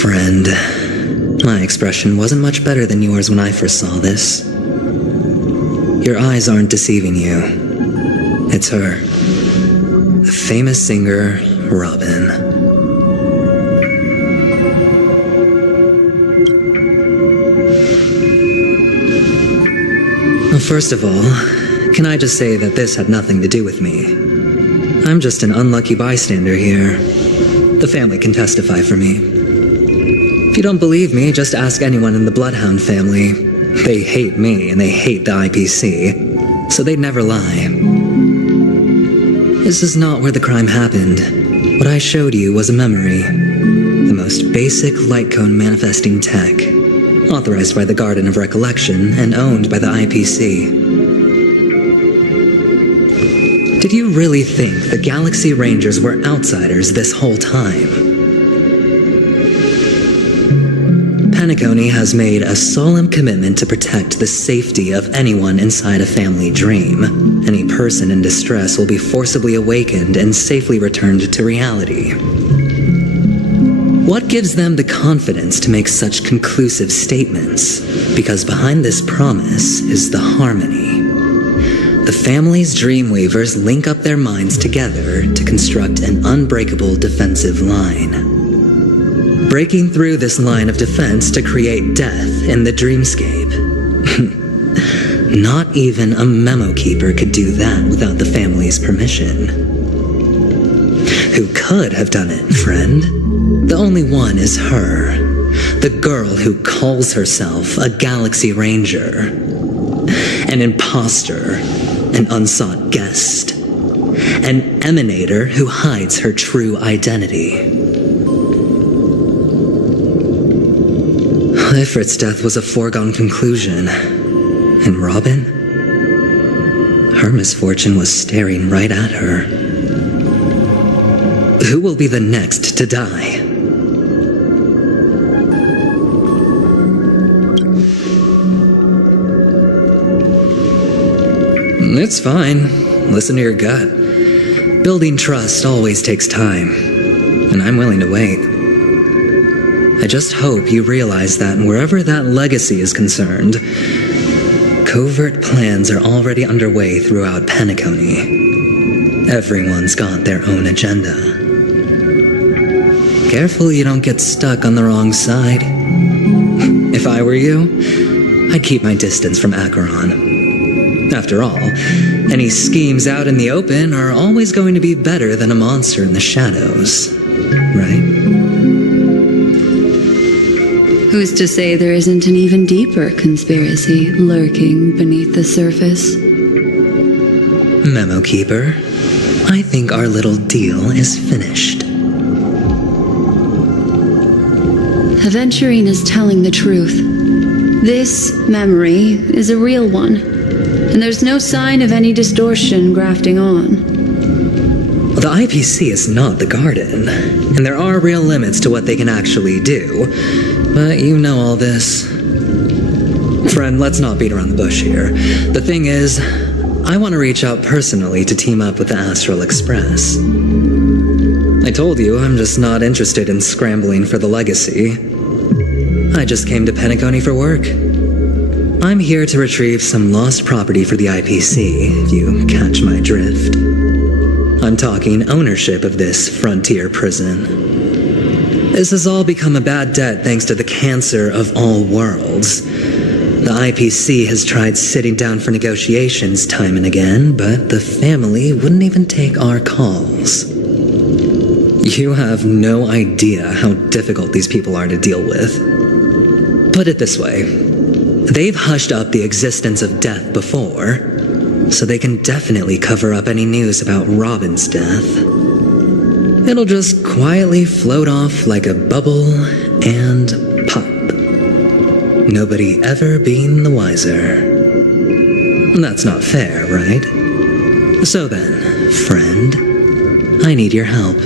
Friend, my expression wasn't much better than yours when I first saw this. Your eyes aren't deceiving you. It's her. The famous singer, Robin. Well, first of all, can I just say that this had nothing to do with me? I'm just an unlucky bystander here. The family can testify for me. If you don't believe me, just ask anyone in the Bloodhound family. They hate me and they hate the IPC, so they'd never lie. This is not where the crime happened. What I showed you was a memory. The most basic light cone manifesting tech, authorized by the Garden of Recollection and owned by the IPC. Did you really think the Galaxy Rangers were outsiders this whole time? Penacony has made a solemn commitment to protect the safety of anyone inside a family dream. Any person in distress will be forcibly awakened and safely returned to reality. What gives them the confidence to make such conclusive statements? Because behind this promise is the harmony. The family's dreamweavers link up their minds together to construct an unbreakable defensive line. Breaking through this line of defense to create death in the dreamscape. Not even a memo keeper could do that without the family's permission. Who could have done it, friend? The only one is her. The girl who calls herself a Galaxy Ranger. An imposter, an unsought guest. An emanator who hides her true identity. Ifrit's death was a foregone conclusion. And Robin? Her misfortune was staring right at her. Who will be the next to die? It's fine. Listen to your gut. Building trust always takes time. And I'm willing to wait. I just hope you realize that wherever that legacy is concerned, covert plans are already underway throughout Penacony. Everyone's got their own agenda. Careful you don't get stuck on the wrong side. If I were you, I'd keep my distance from Acheron. After all, any schemes out in the open are always going to be better than a monster in the shadows, right? Who's to say there isn't an even deeper conspiracy lurking beneath the surface? Memo Keeper, I think our little deal is finished. Aventurine is telling the truth. This memory is a real one, and there's no sign of any distortion grafting on. The IPC is not the Garden, and there are real limits to what they can actually do, but you know all this. Friend, let's not beat around the bush here. The thing is, I want to reach out personally to team up with the Astral Express. I told you I'm just not interested in scrambling for the legacy. I just came to Penacony for work. I'm here to retrieve some lost property for the IPC, if you catch my drift. I'm talking ownership of this frontier prison. This has all become a bad debt thanks to the cancer of all worlds. The IPC has tried sitting down for negotiations time and again, but the family wouldn't even take our calls. You have no idea how difficult these people are to deal with. Put it this way, they've hushed up the existence of death before, so they can definitely cover up any news about Robin's death. It'll just quietly float off like a bubble and pop. Nobody ever being the wiser. That's not fair, right? So then, friend, I need your help.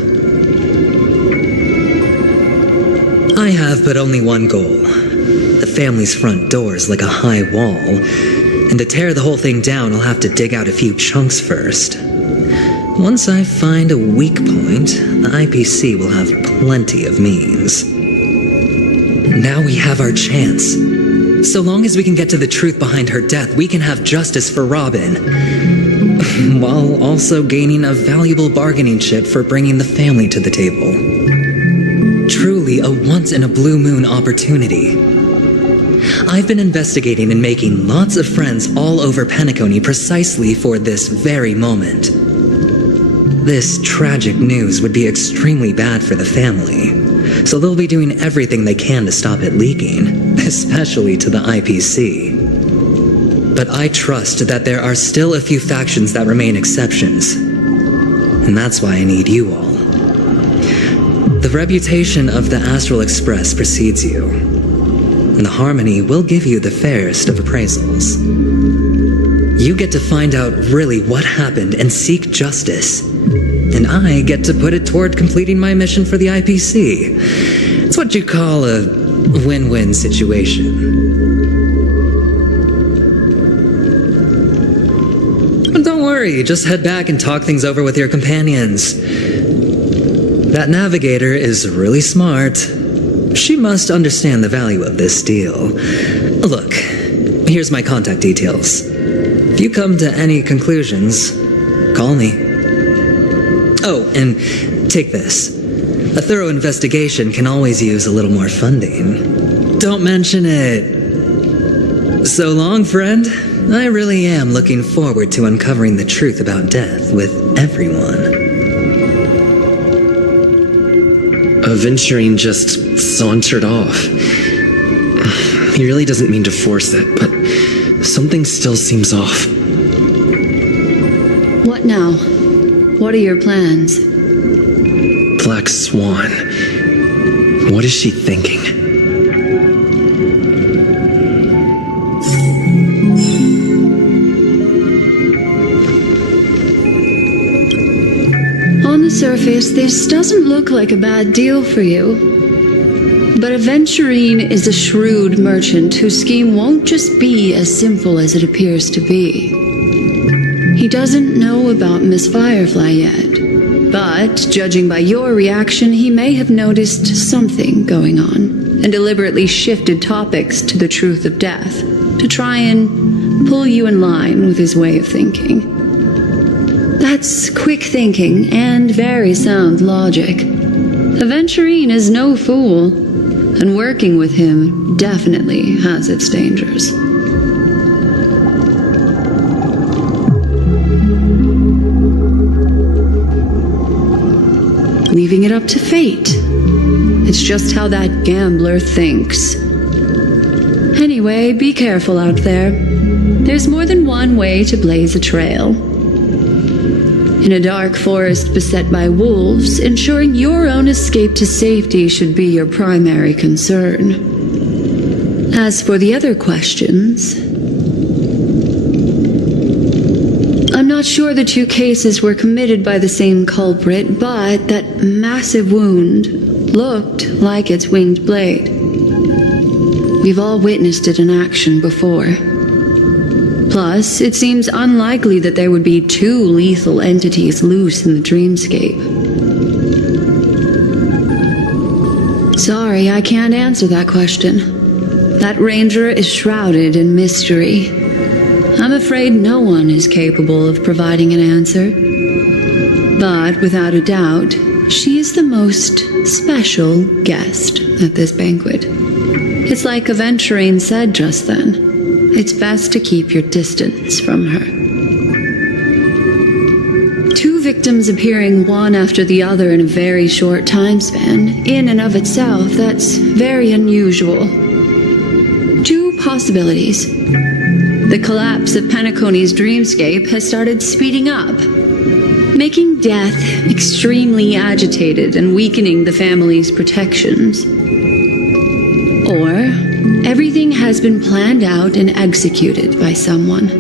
I have but only one goal. The family's front door is like a high wall, and to tear the whole thing down, I'll have to dig out a few chunks first. Once I find a weak point, the IPC will have plenty of means. Now we have our chance. So long as we can get to the truth behind her death, we can have justice for Robin, while also gaining a valuable bargaining chip for bringing the family to the table. Truly a once-in-a-blue-moon opportunity. I've been investigating and making lots of friends all over Penacony precisely for this very moment. This tragic news would be extremely bad for the family, so they'll be doing everything they can to stop it leaking, especially to the IPC. But I trust that there are still a few factions that remain exceptions, and that's why I need you all. The reputation of the Astral Express precedes you, and the Harmony will give you the fairest of appraisals. You get to find out really what happened and seek justice, and I get to put it toward completing my mission for the IPC. It's what you call a win-win situation. But don't worry, just head back and talk things over with your companions. That navigator is really smart. She must understand the value of this deal. Look, here's my contact details. If you come to any conclusions, call me. Oh, and take this. A thorough investigation can always use a little more funding. Don't mention it. So long, friend. I really am looking forward to uncovering the truth about death with everyone. Aventurine just sauntered off. He really doesn't mean to force it, but something still seems off. What now? What are your plans? Black Swan. What is she thinking? On the surface, this doesn't look like a bad deal for you. But Aventurine is a shrewd merchant whose scheme won't just be as simple as it appears to be. He doesn't know about Miss Firefly yet, but judging by your reaction, he may have noticed something going on and deliberately shifted topics to the truth of death to try and pull you in line with his way of thinking. That's quick thinking and very sound logic. Aventurine is no fool, and working with him definitely has its dangers. leaving it up to fate. It's just how that gambler thinks. Anyway, be careful out there. There's more than one way to blaze a trail. In a dark forest beset by wolves, ensuring your own escape to safety should be your primary concern. As for the other questions, I'm not sure the two cases were committed by the same culprit, but that massive wound looked like its winged blade. We've all witnessed it in action before. Plus, it seems unlikely that there would be two lethal entities loose in the dreamscape. Sorry, I can't answer that question. That ranger is shrouded in mystery. I'm afraid no one is capable of providing an answer. But without a doubt, she is the most special guest at this banquet. It's like Aventurine said just then. It's best to keep your distance from her. Two victims appearing one after the other in a very short time span, in and of itself, that's very unusual. Two possibilities. The collapse of Penacony's dreamscape has started speeding up, making death extremely agitated and weakening the family's protections. Or everything has been planned out and executed by someone.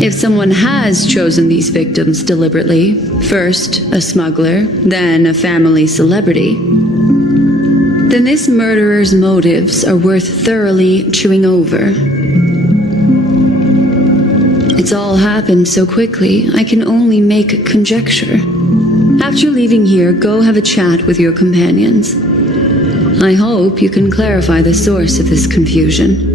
If someone has chosen these victims deliberately, first a smuggler, then a family celebrity, then this murderer's motives are worth thoroughly chewing over. It's all happened so quickly, I can only make conjecture. After leaving here, go have a chat with your companions. I hope you can clarify the source of this confusion.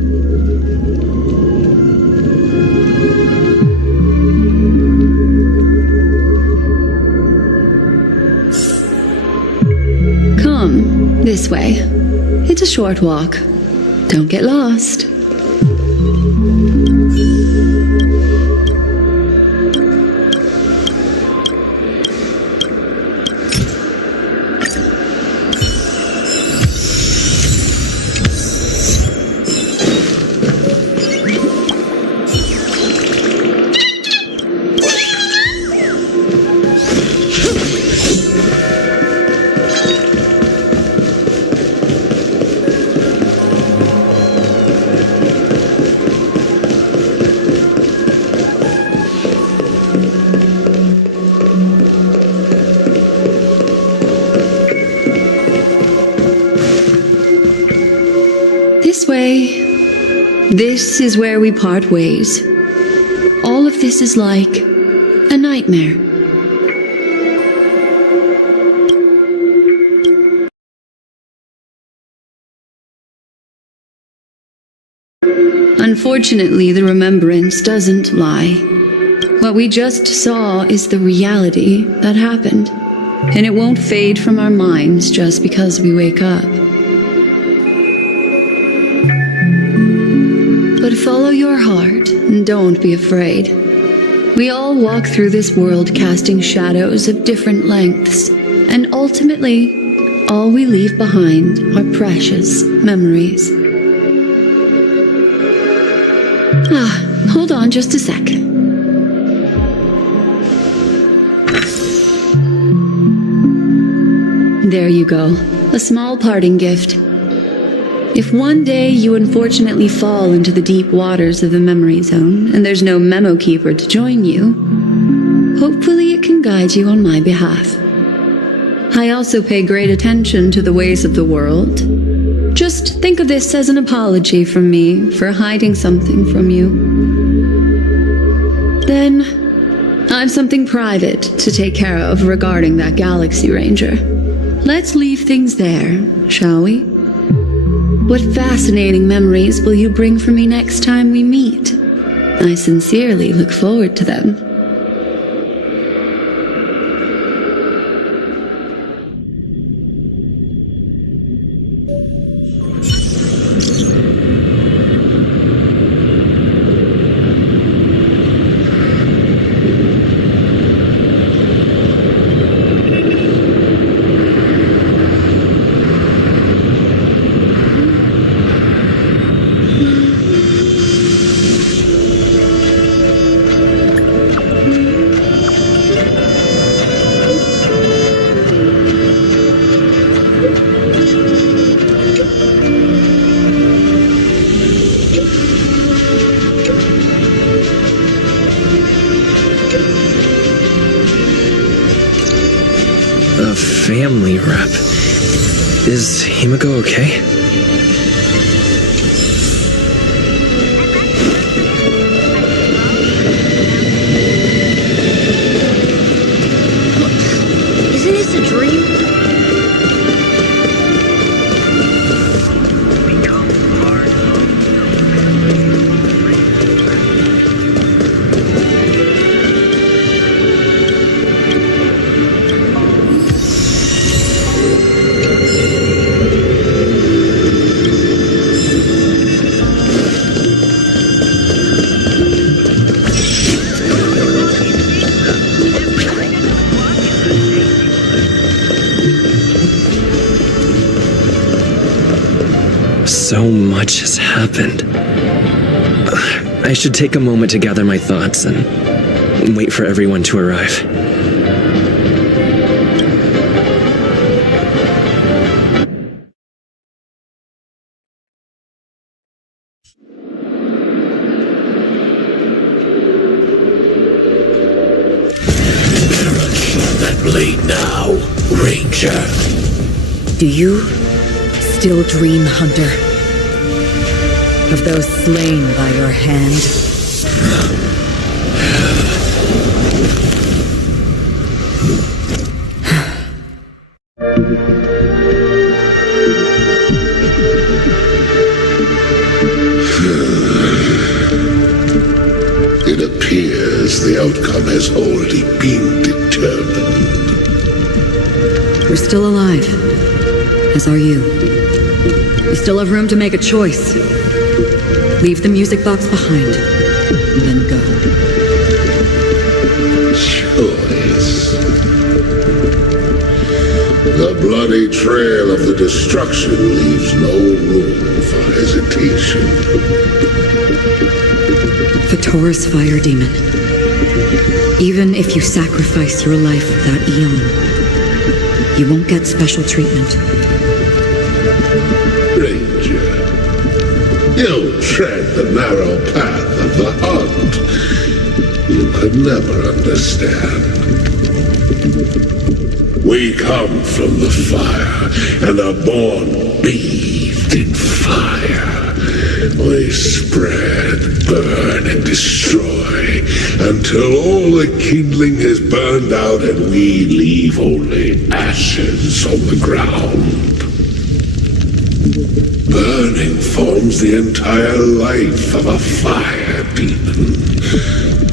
Come, this way. It's a short walk. Don't get lost. This is where we part ways. All of this is like a nightmare. Unfortunately, the remembrance doesn't lie. What we just saw is the reality that happened, and it won't fade from our minds just because we wake up. But follow your heart and don't be afraid. We all walk through this world casting shadows of different lengths, and ultimately, all we leave behind are precious memories. Hold on just a sec. There you go, a small parting gift. If one day you unfortunately fall into the deep waters of the memory zone and there's no memo keeper to join you, hopefully it can guide you on my behalf. I also pay great attention to the ways of the world. Just think of this as an apology from me for hiding something from you. Then, I've something private to take care of regarding that Galaxy Ranger. Let's leave things there, shall we? What fascinating memories will you bring for me next time we meet? I sincerely look forward to them. family rep. Is Himiko okay? Isn't this a dream? So much has happened. I should take a moment to gather my thoughts and wait for everyone to arrive. Keep that blade now, Ranger. Do you still dream, Hunter? Of those slain by your hand? It appears the outcome has already been determined. We're still alive, as are you. You still have room to make a choice. Leave the music box behind, and then go. Choice. The bloody trail of the destruction leaves no room for hesitation. The Taurus Fire Demon. Even if you sacrifice your life for that eon, you won't get special treatment. Ranger, you tread the narrow path of the hunt. You could never understand. We come from the fire and are born bathed in fire. We spread, burn, and destroy until all the kindling is burned out and we leave only ashes on the ground. Burning forms the entire life of a fire demon,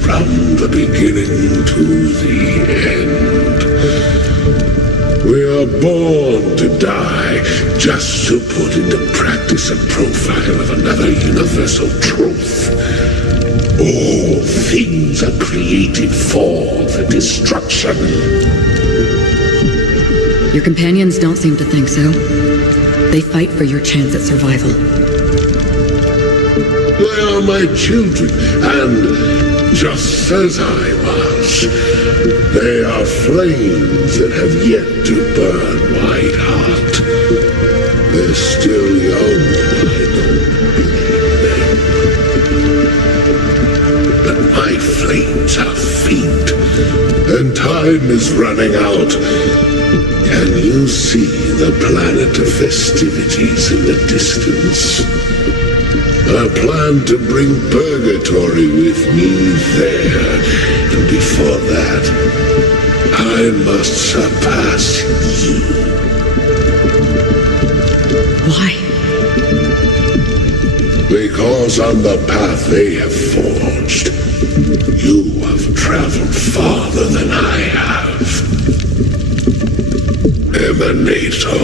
from the beginning to the end. We are born to die just to put into practice a profile of another universal truth. All things are created for the destruction. Your companions don't seem to think so. They fight for your chance at survival. They are my children, and just as I was, they are flames that have yet to burn white hot. They're still young, and I don't believe them. But my flames are faint, and time is running out. Can you see the planet of festivities in the distance? I plan to bring purgatory with me there, and before that, I must surpass you. Why? Because on the path they have forged, you have traveled farther than I have. Emanator.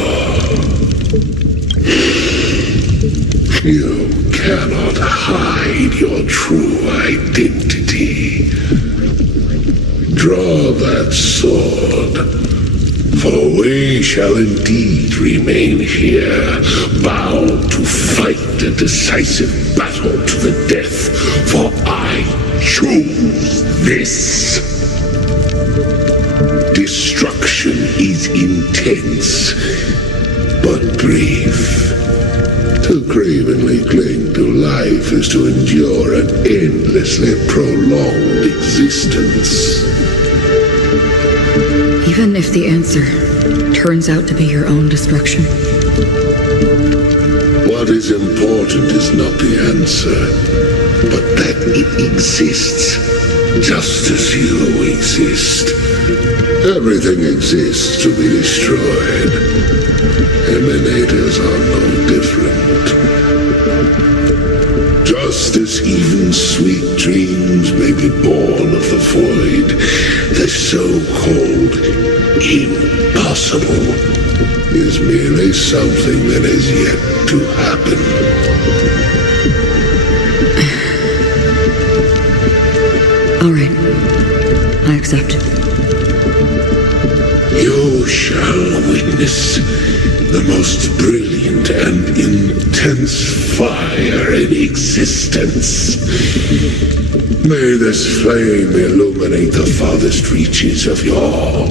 You cannot hide your true identity. Draw that sword, for we shall indeed remain here, bound to fight a decisive battle to the death, for I choose this. Destruction is intense, but brief. To cravenly cling to life is to endure an endlessly prolonged existence. Even if the answer turns out to be your own destruction? What is important is not the answer, but that it exists, just as you exist. Everything exists to be destroyed. Emanators are no different. Just as even sweet dreams may be born of the void, the so-called impossible is merely something that is yet to happen. All right. I accept. You shall witness the most brilliant and intense fire in existence. May this flame illuminate the farthest reaches of your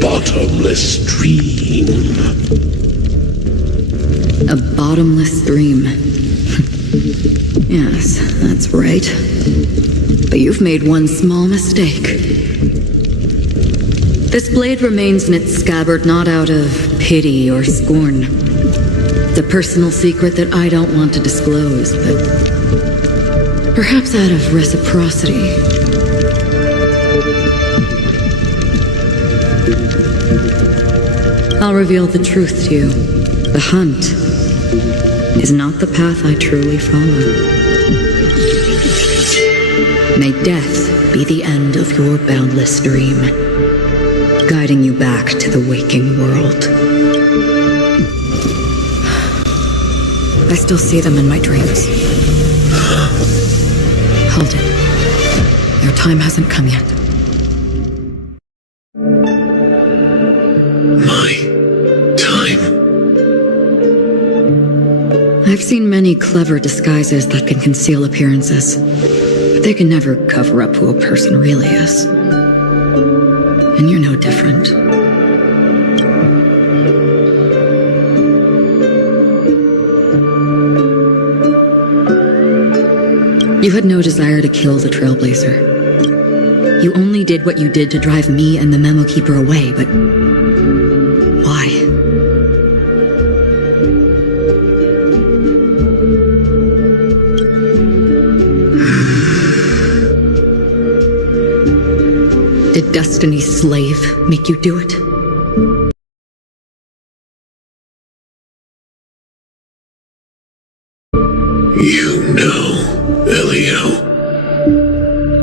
bottomless dream. A bottomless dream. Yes, that's right. But you've made one small mistake. This blade remains in its scabbard not out of pity or scorn. It's a personal secret that I don't want to disclose, but perhaps out of reciprocity. I'll reveal the truth to you. The hunt is not the path I truly follow. May death be the end of your boundless dream, guiding you back to the waking world. I still see them in my dreams. Hold it. Your time hasn't come yet. My time? I've seen many clever disguises that can conceal appearances, but they can never cover up who a person really is. And you're no different. You had no desire to kill the Trailblazer. You only did what you did to drive me and the Memo Keeper away, but why? Did Destiny's slave make you do it? You know, Elio.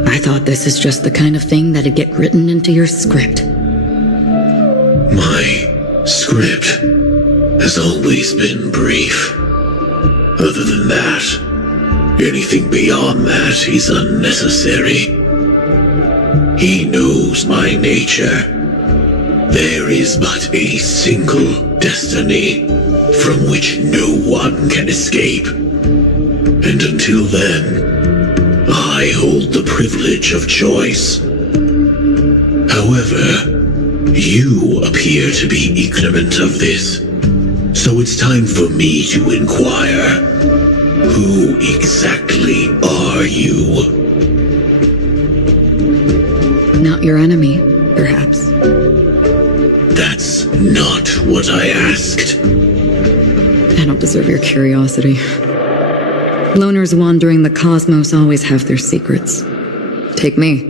I thought this is just the kind of thing that'd get written into your script. My script has always been brief. Other than that, anything beyond that is unnecessary. He knows my nature. There is but a single destiny from which no one can escape. And until then, I hold the privilege of choice. However, you appear to be ignorant of this, so it's time for me to inquire. Who exactly are you? Not your enemy, perhaps. That's not what I asked. I don't deserve your curiosity. Loners wandering the cosmos always have their secrets. Take me.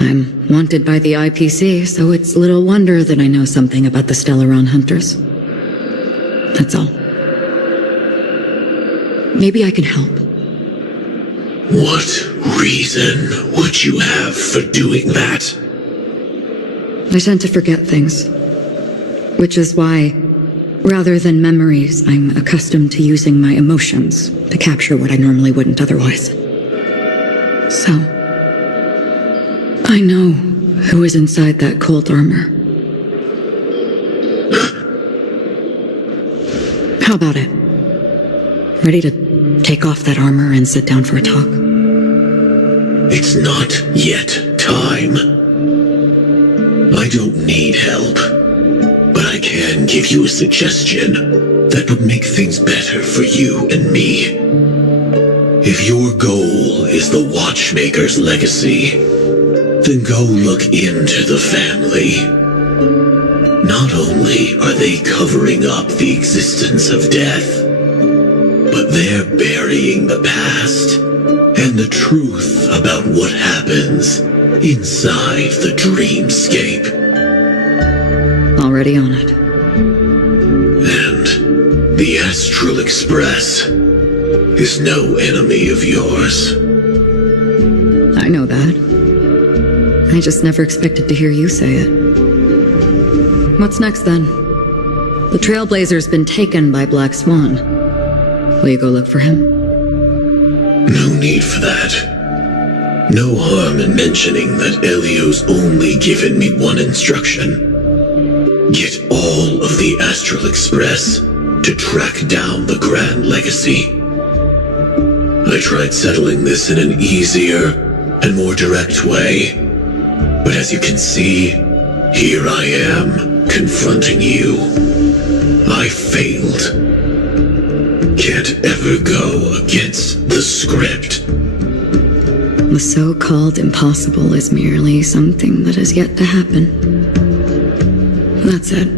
I'm wanted by the IPC, so it's little wonder that I know something about the Stellaron hunters. That's all. Maybe I can help. What reason would you have for doing that? I tend to forget things. Which is why, rather than memories, I'm accustomed to using my emotions to capture what I normally wouldn't otherwise. So, I know who is inside that cold armor. How about it? Ready to take off that armor and sit down for a talk? It's not yet time. I don't need help, but I can give you a suggestion that would make things better for you and me. If your goal is the Watchmaker's legacy, then go look into the family. Not Not only are they covering up the existence of death, but they're burying the past and the truth about what happens inside the dreamscape. Already on it. And the Astral Express is no enemy of yours. I know that. I just never expected to hear you say it. What's next, then? The Trailblazer's been taken by Black Swan. Will you go look for him? No need for that. No harm in mentioning that Elio's only given me one instruction. Get all of the Astral Express to track down the Grand Legacy. I tried settling this in an easier and more direct way, but as you can see, here I am, confronting you. I failed. Can't ever go against the script. The so-called impossible is merely something that has yet to happen. That's it.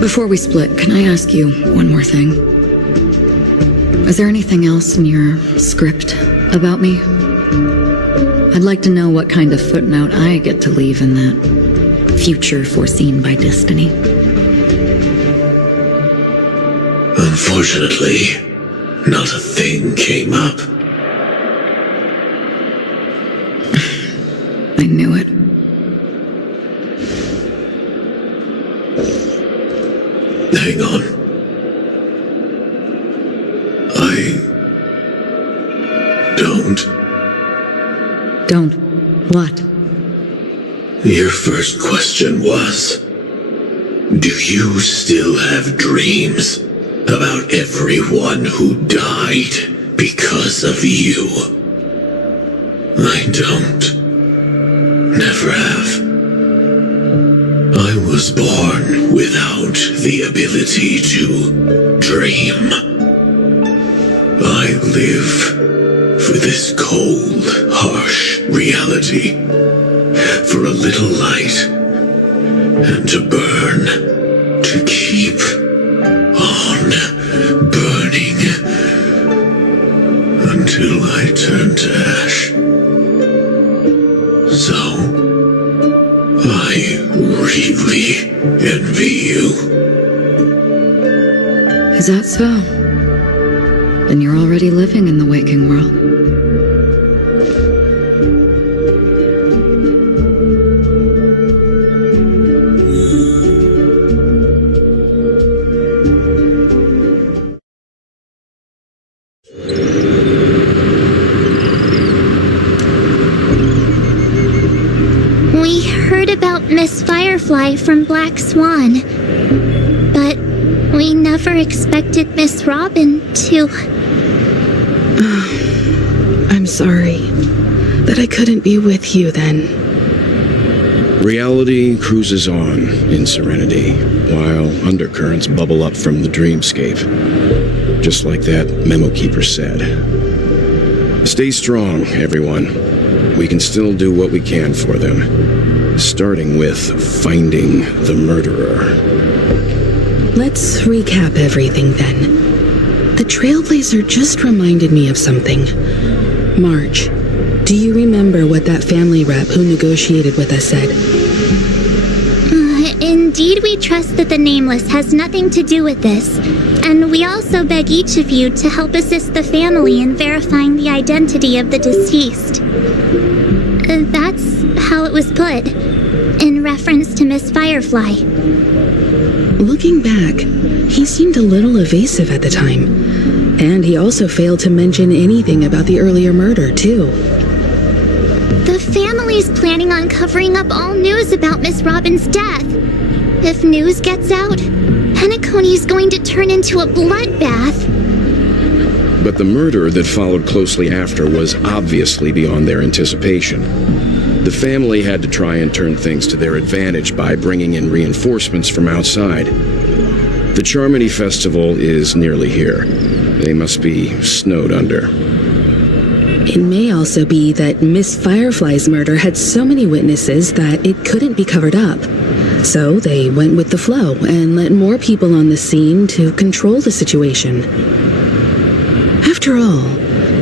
Before we split, can I ask you one more thing? Is there anything else in your script about me? I'd like to know what kind of footnote I get to leave in that future foreseen by destiny. Unfortunately, not a thing came up. I knew it. Hang on. Don't. What? Your first question was, do you still have dreams about everyone who died because of you? I don't. Never have. I was born without the ability to dream. I live for this cold, harsh reality, for a little light, and to burn, to keep on burning, until I turn to ash. So, I really envy you. Is that so? Then you're already living in the waking world. We heard about Miss Firefly from Black Swan, but we never expected Miss Robin to... I'm sorry that I couldn't be with you then. Reality cruises on in serenity, while undercurrents bubble up from the dreamscape. Just like that memo keeper said. Stay strong, everyone. We can still do what we can for them. Starting with finding the murderer. Let's recap everything then. The Trailblazer just reminded me of something. Marge, do you remember what that family rep who negotiated with us said? Indeed, we trust that the Nameless has nothing to do with this, and we also beg each of you to help assist the family in verifying the identity of the deceased. That's how it was put, in reference to Miss Firefly. Looking back, he seemed a little evasive at the time, and he also failed to mention anything about the earlier murder, too. The family's planning on covering up all news about Miss Robin's death. If news gets out, Penacony's going to turn into a bloodbath. But the murder that followed closely after was obviously beyond their anticipation. The family had to try and turn things to their advantage by bringing in reinforcements from outside. The Charmony Festival is nearly here. They must be snowed under. It may also be that Miss Firefly's murder had so many witnesses that it couldn't be covered up. So they went with the flow and let more people on the scene to control the situation. After all,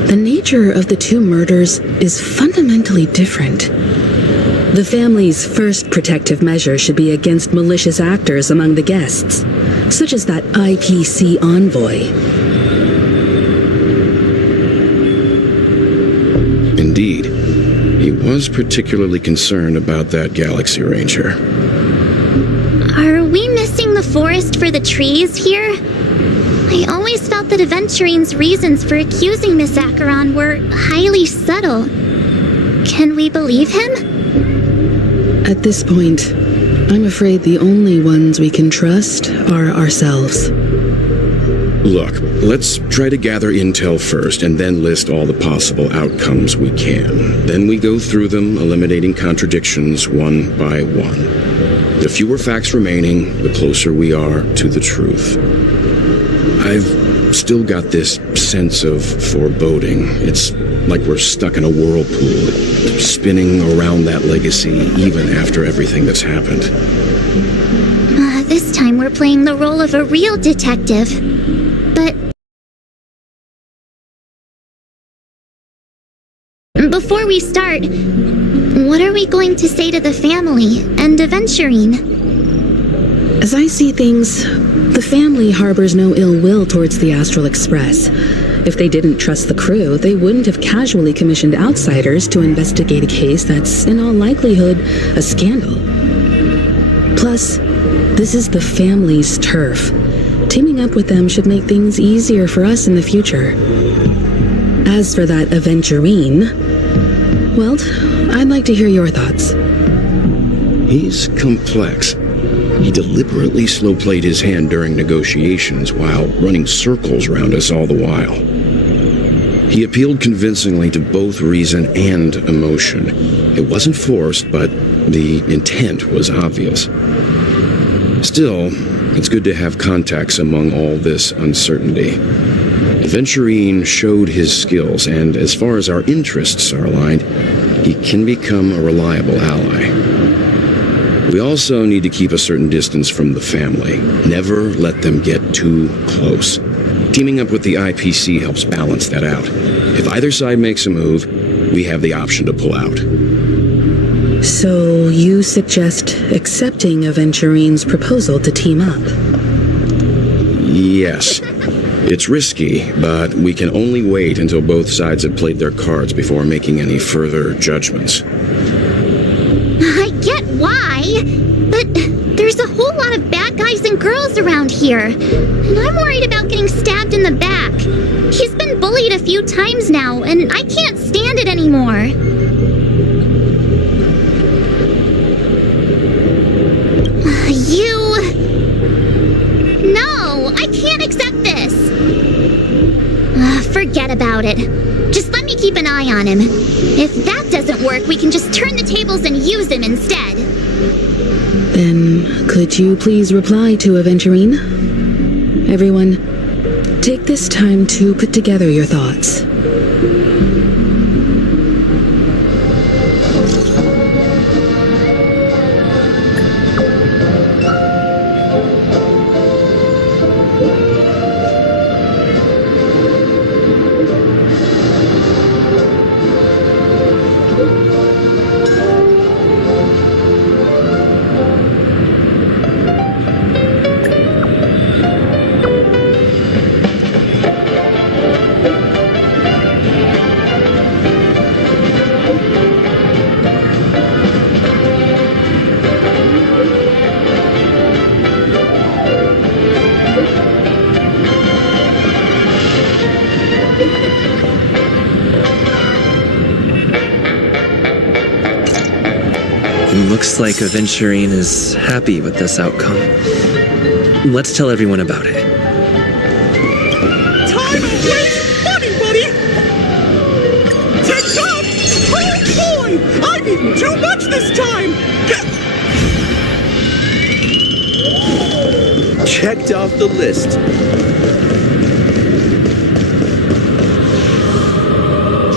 the nature of the two murders is fundamentally different. The family's first protective measure should be against malicious actors among the guests, such as that IPC envoy. Indeed. He was particularly concerned about that Galaxy Ranger. Are we missing the forest for the trees here? I always felt that Aventurine's reasons for accusing Miss Acheron were highly subtle. Can we believe him? At this point, I'm afraid the only ones we can trust are ourselves. Look, let's try to gather intel first and then list all the possible outcomes we can. Then we go through them, eliminating contradictions one by one. The fewer facts remaining, the closer we are to the truth. I've still got this sense of foreboding. It's like we're stuck in a whirlpool, spinning around that legacy even after everything that's happened. This time we're playing the role of a real detective. But before we start, what are we going to say to the family and Aventurine? As I see things, the family harbors no ill will towards the Astral Express. If they didn't trust the crew, they wouldn't have casually commissioned outsiders to investigate a case that's, in all likelihood, a scandal. Plus, this is the family's turf. Teaming up with them should make things easier for us in the future. As for that Aventurine, well, I'd like to hear your thoughts. He's complex. He deliberately slow-played his hand during negotiations while running circles around us all the while. He appealed convincingly to both reason and emotion. It wasn't forced, but the intent was obvious. Still, it's good to have contacts among all this uncertainty. Aventurine showed his skills, and as far as our interests are aligned, he can become a reliable ally. We also need to keep a certain distance from the family. Never let them get too close. Teaming up with the IPC helps balance that out. If either side makes a move, we have the option to pull out. So you suggest accepting Aventurine's proposal to team up? Yes. It's risky, but we can only wait until both sides have played their cards before making any further judgments. I get why, but there's a whole lot of bad guys and girls around here, and I'm worried about getting stabbed in the back. He's been bullied a few times now, and I can't stand it anymore. No, I can't accept this. Forget about it. Just let me keep an eye on him. If that doesn't work, we can just turn the tables and use him instead. Then, could you please reply to Aventurine? Everyone, take this time to put together your thoughts. Looks like Aventurine is happy with this outcome. Let's tell everyone about it. Time to waste money, buddy! TikTok! Oh boy! I've eaten too much this time! Checked off the list.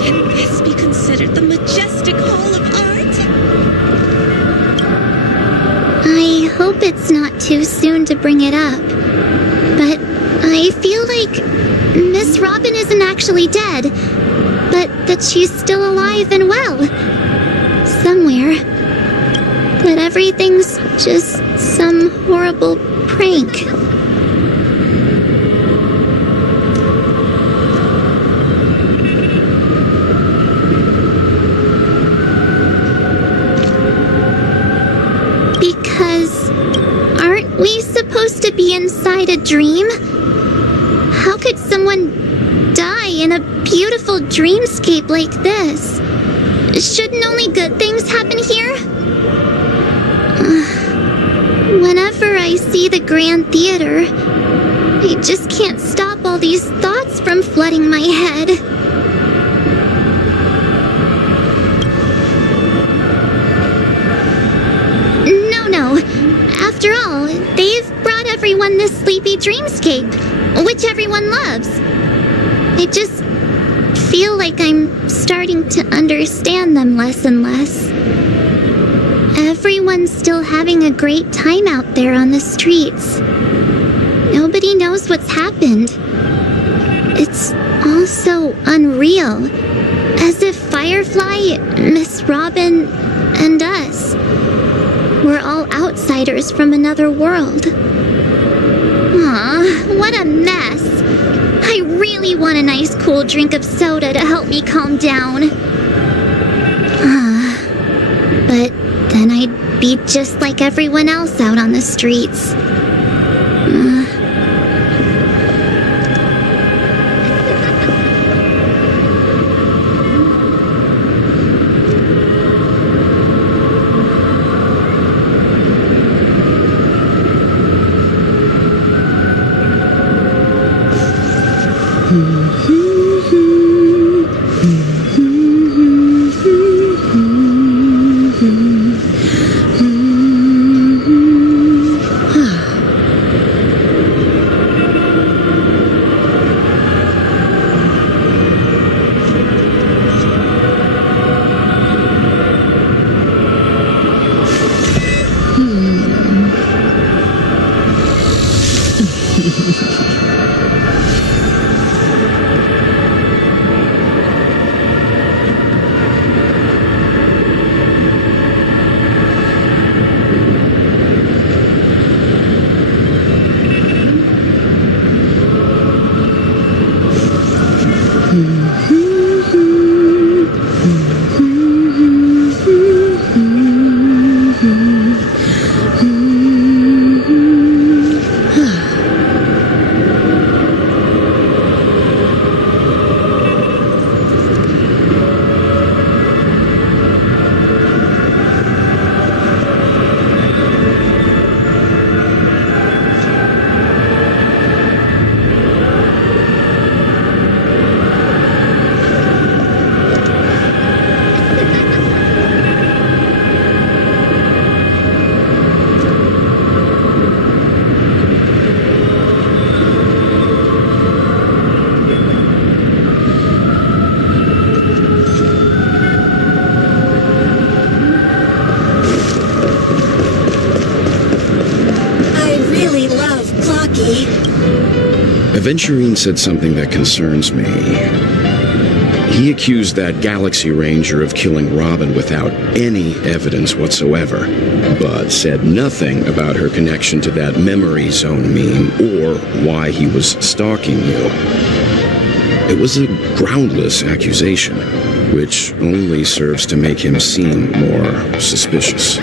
Can this be considered the majestic hall of art? I hope it's not too soon to bring it up, but I feel like Miss Robin isn't actually dead, but that she's still alive and well. Somewhere. That everything's just some horrible prank. Because aren't we supposed to be inside a dream? How could someone die in a beautiful dreamscape like this? Shouldn't only good things happen here? Whenever I see the Grand Theater, I just can't stop all these thoughts from flooding my head. No. After all, they've brought everyone this sleepy dreamscape, which everyone loves. I just feel like I'm starting to understand them less and less. Everyone's still having a great time out there on the streets. Nobody knows what's happened. It's all so unreal. As if Firefly, Miss Robin, and us were all outsiders from another world. Aw, what a mess. I really want a nice cool drink of soda to help me calm down. But then I'd be just like everyone else out on the streets. Aventurine said something that concerns me. He accused that Galaxy Ranger of killing Robin without any evidence whatsoever, but said nothing about her connection to that memory zone meme or why he was stalking you. It was a groundless accusation, which only serves to make him seem more suspicious.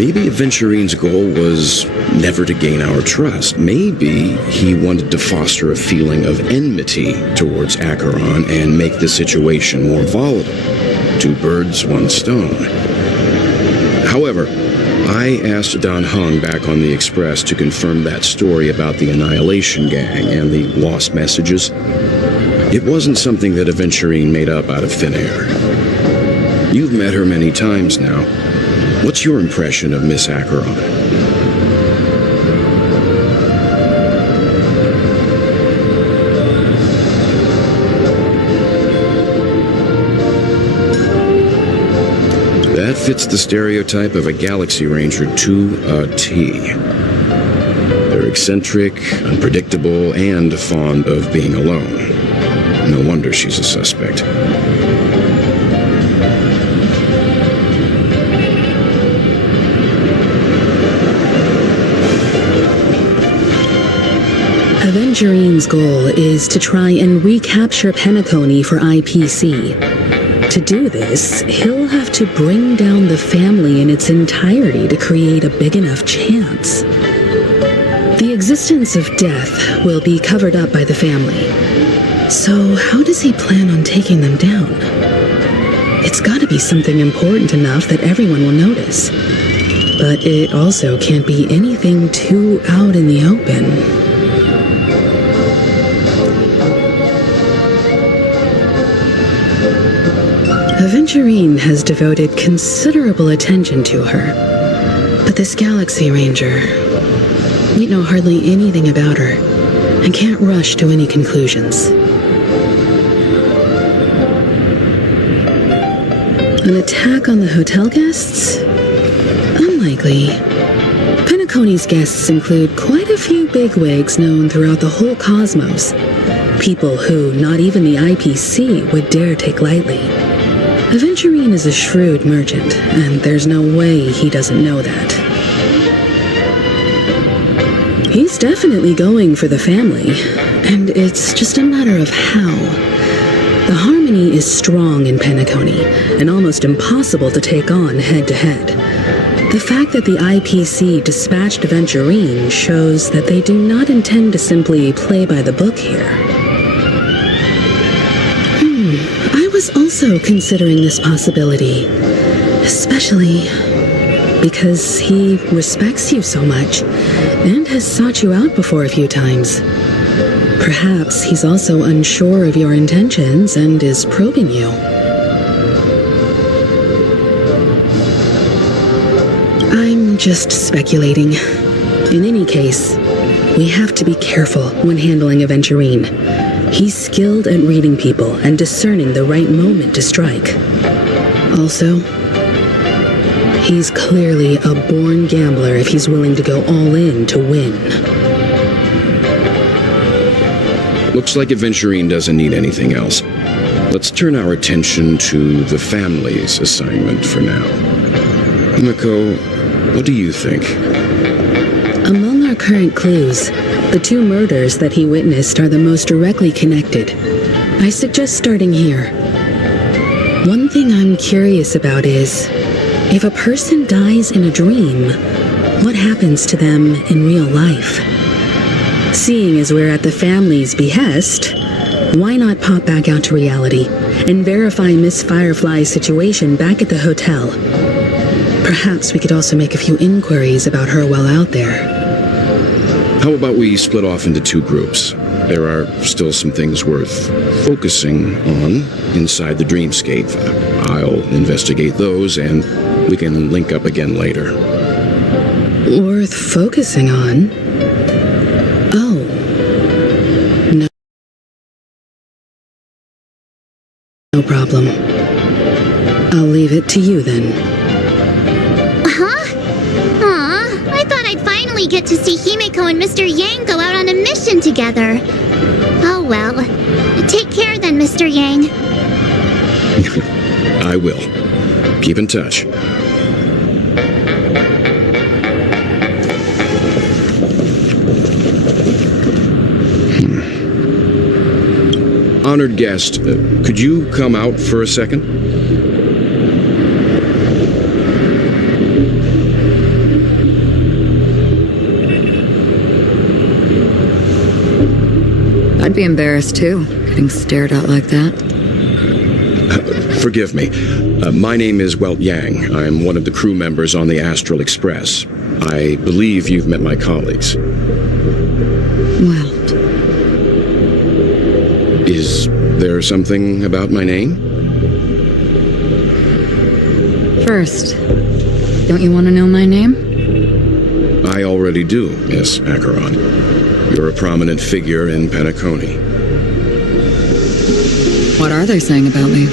Maybe Aventurine's goal was never to gain our trust. Maybe he wanted to foster a feeling of enmity towards Acheron and make the situation more volatile. 2 birds, 1 stone. However, I asked Don Hung back on the Express to confirm that story about the Annihilation Gang and the lost messages. It wasn't something that Aventurine made up out of thin air. You've met her many times now. What's your impression of Miss Acheron? That fits the stereotype of a Galaxy Ranger to a T. They're eccentric, unpredictable, and fond of being alone. No wonder she's a suspect. Aventurine's goal is to try and recapture Penacony for IPC. To do this, he'll have to bring down the family in its entirety to create a big enough chance. The existence of death will be covered up by the family. So how does he plan on taking them down? It's gotta be something important enough that everyone will notice. But it also can't be anything too out in the open. Aventurine has devoted considerable attention to her. But this Galaxy Ranger, we know hardly anything about her and can't rush to any conclusions. An attack on the hotel guests? Unlikely. Penacony's guests include quite a few bigwigs known throughout the whole cosmos. People who not even the IPC would dare take lightly. Aventurine is a shrewd merchant, and there's no way he doesn't know that. He's definitely going for the family, and it's just a matter of how. The harmony is strong in Penacony, and almost impossible to take on head-to-head. The fact that the IPC dispatched Aventurine shows that they do not intend to simply play by the book here. I was also considering this possibility, especially because he respects you so much and has sought you out before a few times. Perhaps he's also unsure of your intentions and is probing you. I'm just speculating. In any case, we have to be careful when handling Aventurine. He's skilled at reading people and discerning the right moment to strike. Also, he's clearly a born gambler if he's willing to go all in to win. Looks like Aventurine doesn't need anything else. Let's turn our attention to the family's assignment for now. Miko, what do you think? Among our current clues, the 2 murders that he witnessed are the most directly connected. I suggest starting here. One thing I'm curious about is, if a person dies in a dream, what happens to them in real life? Seeing as we're at the family's behest, why not pop back out to reality and verify Miss Firefly's situation back at the hotel? Perhaps we could also make a few inquiries about her while out there. How about we split off into 2 groups? There are still some things worth focusing on inside the dreamscape. I'll investigate those, and we can link up again later. Worth focusing on? Oh. No. No problem. I'll leave it to you then. Get to see Himeko and Mr. Yang go out on a mission together. Oh well. Take care then, Mr. Yang. I will. Keep in touch. Honored guest, could you come out for a second? I'd be embarrassed too, getting stared at like that. Forgive me. My name is Welt Yang. I'm one of the crew members on the Astral Express. I believe you've met my colleagues. Welt. Is there something about my name? First, don't you want to know my name? I already do, Miss Acheron. You're a prominent figure in Penacony. What are they saying about me?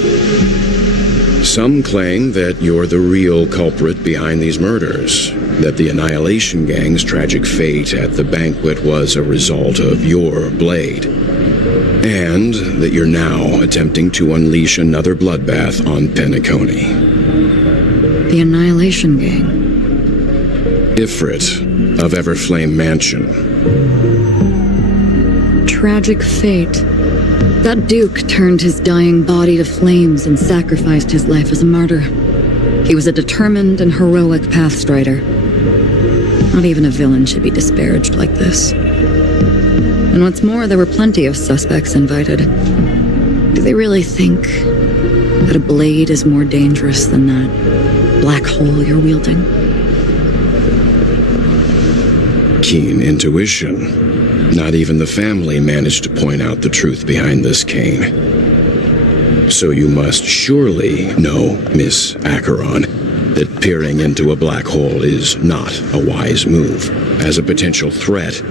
Some claim that you're the real culprit behind these murders, that the Annihilation Gang's tragic fate at the banquet was a result of your blade, and that you're now attempting to unleash another bloodbath on Penacony. The Annihilation Gang? Ifrit of Everflame Mansion. Tragic fate. That Duke turned his dying body to flames and sacrificed his life as a martyr. He was a determined and heroic pathstrider. Not even a villain should be disparaged like this. And what's more, there were plenty of suspects invited. Do they really think that a blade is more dangerous than that black hole you're wielding? Keen intuition. Not even the family managed to point out the truth behind this cane. So you must surely know, Miss Acheron, that peering into a black hole is not a wise move. As a potential threat,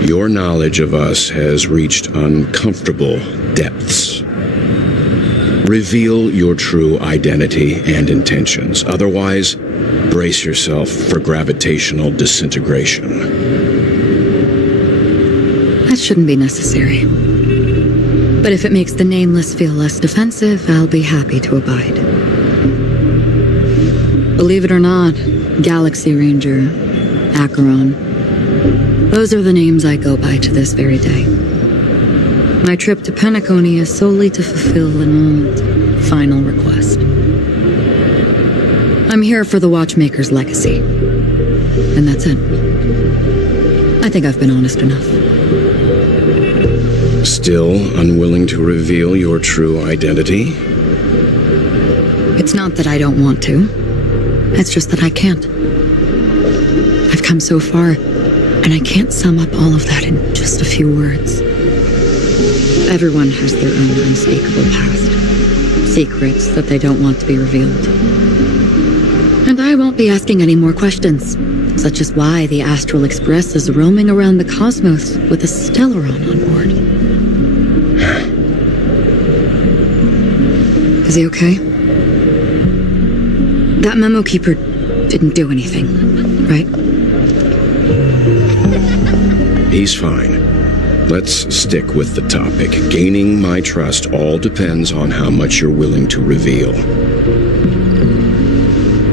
your knowledge of us has reached uncomfortable depths. Reveal your true identity and intentions. Otherwise, brace yourself for gravitational disintegration. That shouldn't be necessary. But if it makes the Nameless feel less defensive, I'll be happy to abide. Believe it or not, Galaxy Ranger, Acheron, those are the names I go by to this very day. My trip to Penacony is solely to fulfill an old, final request. I'm here for the Watchmaker's legacy. And that's it. I think I've been honest enough. Still unwilling to reveal your true identity? It's not that I don't want to. It's just that I can't. I've come so far, and I can't sum up all of that in just a few words. Everyone has their own unspeakable past. Secrets that they don't want to be revealed. And I won't be asking any more questions, such as why the Astral Express is roaming around the cosmos with a Stellaron on board. Is he okay? That memo keeper didn't do anything, right? He's fine. Let's stick with the topic. Gaining my trust all depends on how much you're willing to reveal.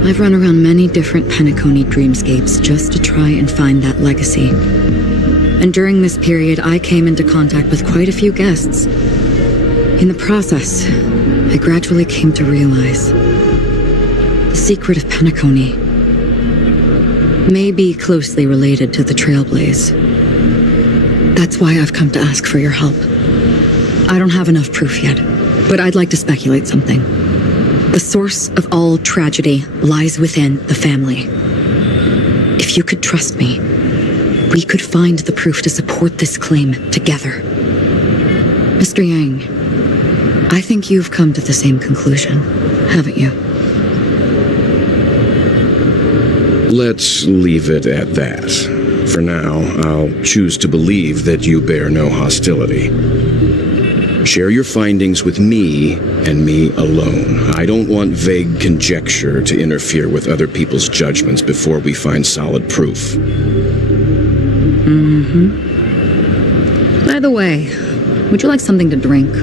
I've run around many different Penacony dreamscapes just to try and find that legacy. And during this period, I came into contact with quite a few guests. In the process, I gradually came to realize the secret of Penacony may be closely related to the Trailblaze. That's why I've come to ask for your help. I don't have enough proof yet, but I'd like to speculate something. The source of all tragedy lies within the family. If you could trust me, we could find the proof to support this claim together. Mr. Yang, I think you've come to the same conclusion, haven't you? Let's leave it at that. For now, I'll choose to believe that you bear no hostility. Share your findings with me and me alone. I don't want vague conjecture to interfere with other people's judgments before we find solid proof. By the way, would you like something to drink?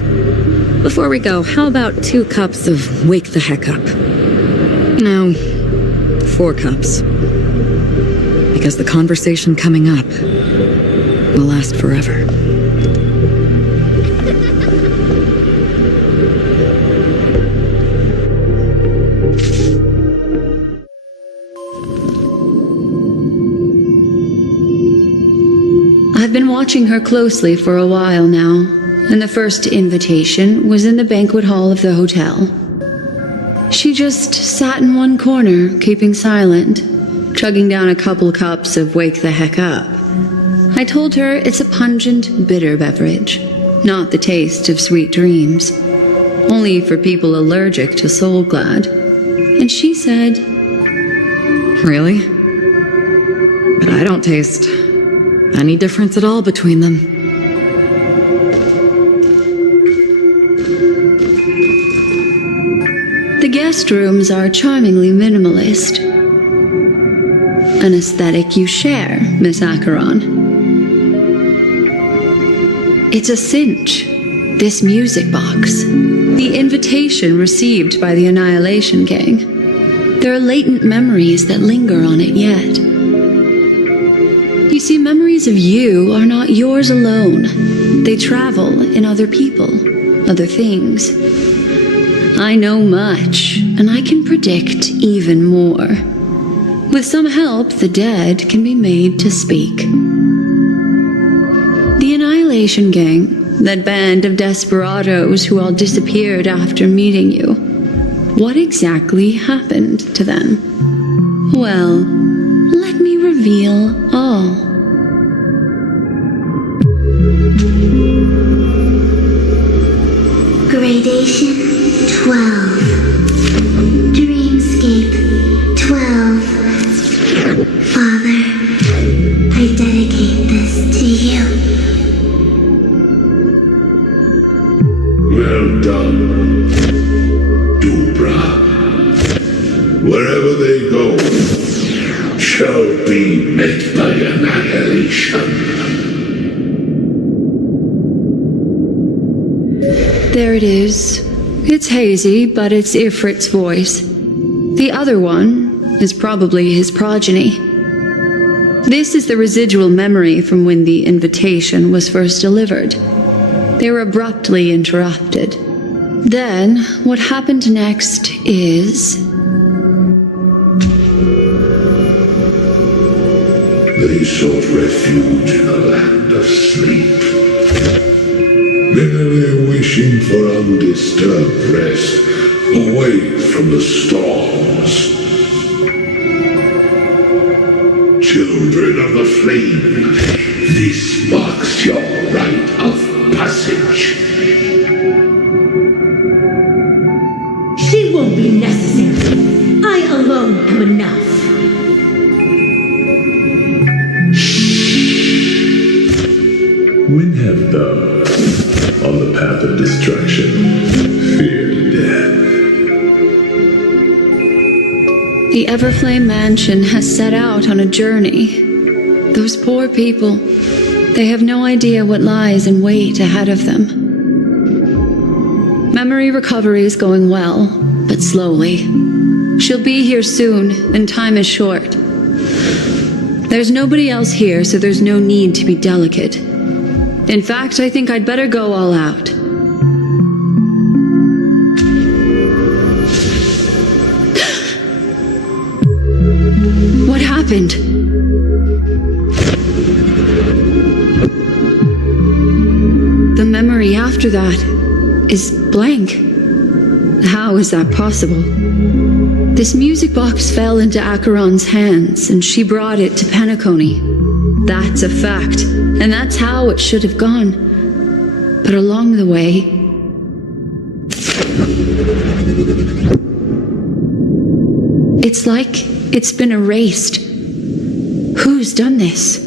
Before we go, how about 2 cups of Wake the Heck Up? No, 4 cups. Because the conversation coming up will last forever. I've been watching her closely for a while now, and the first invitation was in the banquet hall of the hotel. She just sat in one corner, keeping silent, chugging down a couple cups of Wake the Heck Up. I told her it's a pungent, bitter beverage, not the taste of sweet dreams, only for people allergic to Soul Glad. And she said, Really? But I don't taste any difference at all between them. The guest rooms are charmingly minimalist. An aesthetic you share, Miss Acheron. It's a cinch, this music box. The invitation received by the Annihilation Gang. There are latent memories that linger on it yet. You see, memories of you are not yours alone. They travel in other people, other things. I know much, and I can predict even more. With some help, the dead can be made to speak. The Annihilation Gang, that band of desperados who all disappeared after meeting you, what exactly happened to them? Well, let me reveal all. Gradation 12. Dreamscape 12. Father, I dedicate this to you. Well done, Dubra. Wherever they go, shall be met by annihilation. There it is. It's hazy, but it's Ifrit's voice. The other one is probably his progeny. This is the residual memory from when the invitation was first delivered. They were abruptly interrupted. Then, what happened next is... They sought refuge in a land of sleep, merely wishing for undisturbed rest away from the storms. Children of the flame, this marks your rite of passage. She won't be necessary. I alone am enough. When have those on the path of destruction feared death? The Everflame Mansion has set out on a journey. Those poor people, they have no idea what lies in wait ahead of them. Memory recovery is going well, but slowly. She'll be here soon, and time is short. There's nobody else here, so there's no need to be delicate. In fact, I think I'd better go all out. What happened? The memory after that is blank. How is that possible? This music box fell into Acheron's hands, and she brought it to Penacony. That's a fact, and that's how it should have gone. But along the way... it's like it's been erased. Who's done this?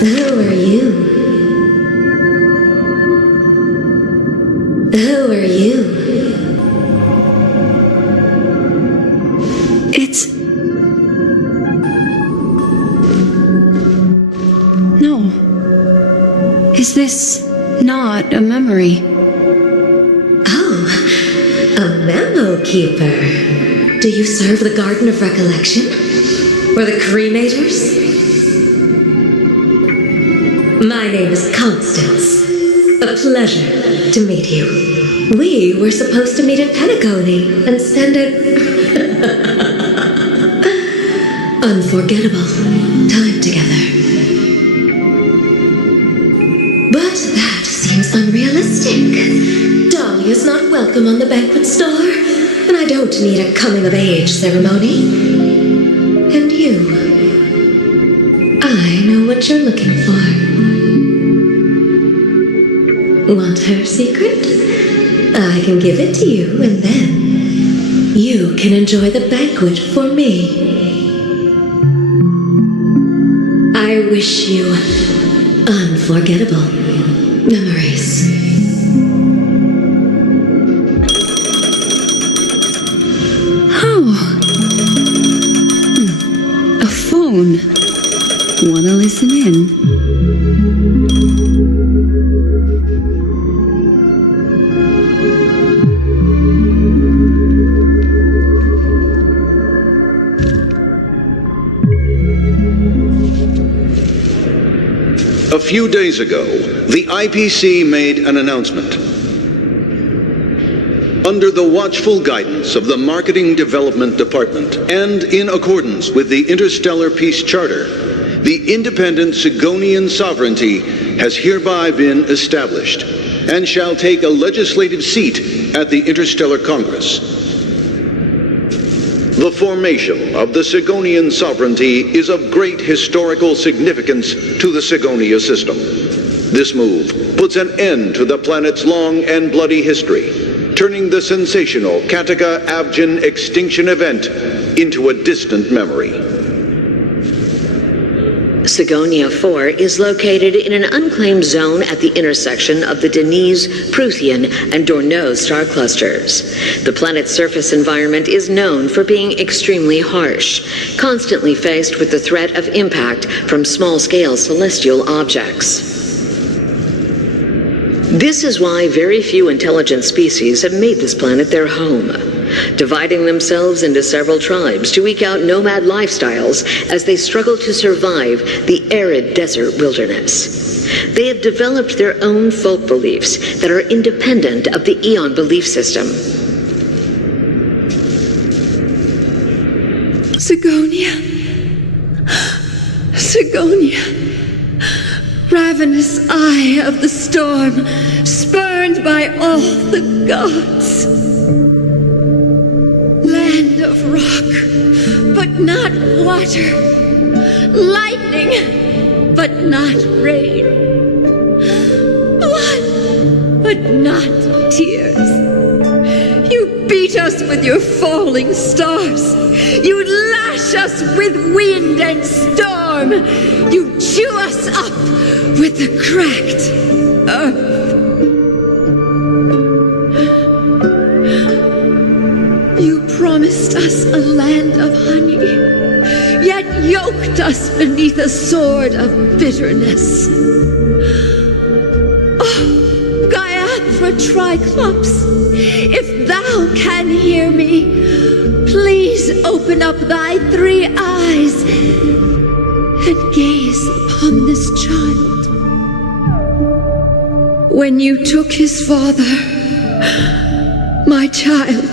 Who are you? Who are you? It's... no. Is this not a memory? A memo keeper. Do you serve the Garden of Recollection? Or the Cremators? My name is Constance. A pleasure to meet you. We were supposed to meet at Penacony and spend it... unforgettable time together. But that seems unrealistic. Dolly is not welcome on the banquet star, and I don't need a coming-of-age ceremony. And you, I know what you're looking for. Want her secret? I can give it to you, and then you can enjoy the banquet for me. I wish you unforgettable memories. Oh. A phone. Wanna listen in? A few days ago, the IPC made an announcement. Under the watchful guidance of the Marketing Development Department and in accordance with the Interstellar Peace Charter, the independent Sigonian sovereignty has hereby been established and shall take a legislative seat at the Interstellar Congress. The formation of the Sigonian sovereignty is of great historical significance to the Sigonia system. This move puts an end to the planet's long and bloody history, turning the sensational Kataka-Abjin extinction event into a distant memory. Sigonia 4 is located in an unclaimed zone at the intersection of the Denise, Prothean, and Dorneau star clusters. The planet's surface environment is known for being extremely harsh, constantly faced with the threat of impact from small-scale celestial objects. This is why very few intelligent species have made this planet their home, dividing themselves into several tribes to eke out nomad lifestyles as they struggle to survive the arid desert wilderness. They have developed their own folk beliefs that are independent of the Eon belief system. Sigonia. Sigonia. Ravenous eye of the storm, spurned by all the gods. Land of rock, but not water. Lightning, but not rain. Blood, but not tears. You beat us with your falling stars. You lash us with wind and storm. You chew us up with the cracked earth. You promised us a land of honey, yet yoked us beneath a sword of bitterness. Oh, Gaiathra Triclops, if thou can hear me, please open up thy 3 eyes and gaze upon this child. When you took his father, my child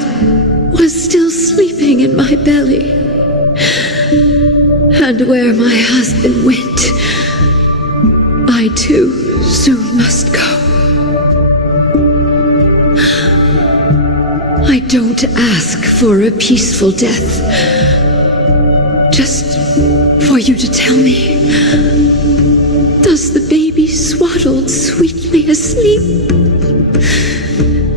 was still sleeping in my belly. And where my husband went, I too soon must go. I don't ask for a peaceful death, just for you to tell me, does the baby swaddled sweetly asleep?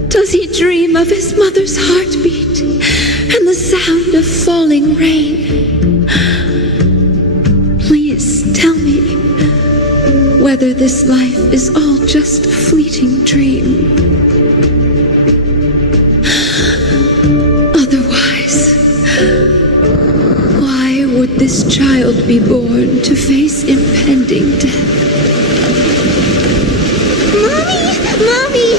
Does he dream of his mother's heartbeat and the sound of falling rain? Please tell me whether this life is all just a fleeting dream. Otherwise, why would this child be born to face impending death? Mommy!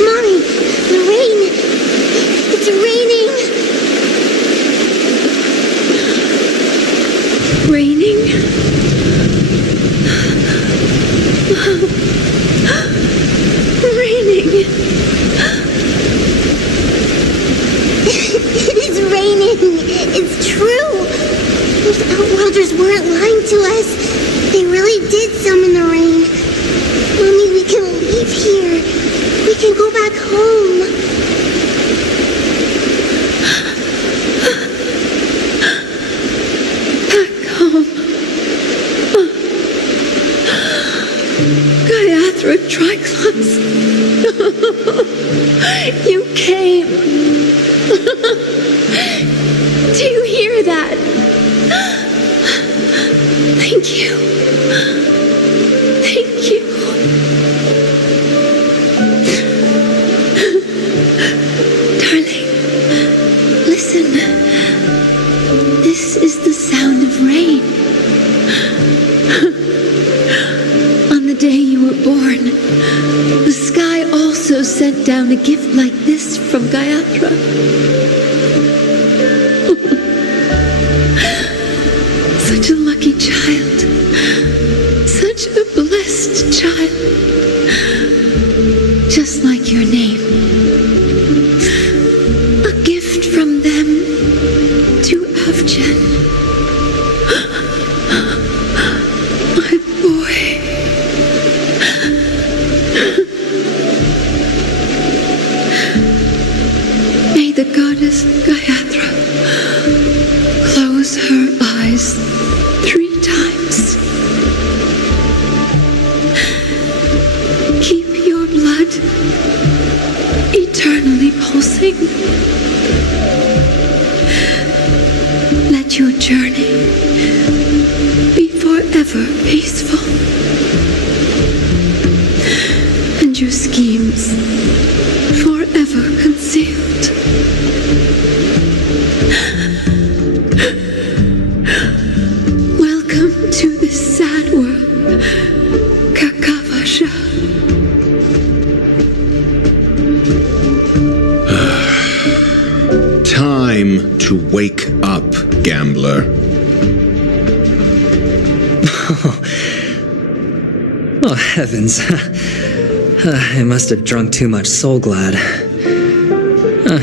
Mommy, the rain! It's raining! Raining? Raining! It's raining! It's Outworlders weren't lying to us. They really did summon the rain. Mommy, we can leave here. We can go back home. Back home. Gaiathra Triclops. You came. Do you hear that? Thank you. Thank you. Darling, listen. This is the sound of rain. On the day you were born, the sky also sent down a gift like this from Gaiathra. Such a lucky child. Such a blessed child. Just like your name. A gift from them to Avjen. My boy. May the goddess Gaiathra close her eyes 3 times. Keep your blood eternally pulsing. Let your journey be forever peaceful. And your schemes forever concealed. Welcome to this sad world, Kakavasha. Time to wake up, gambler. Oh, heavens. I must have drunk too much Soulglad.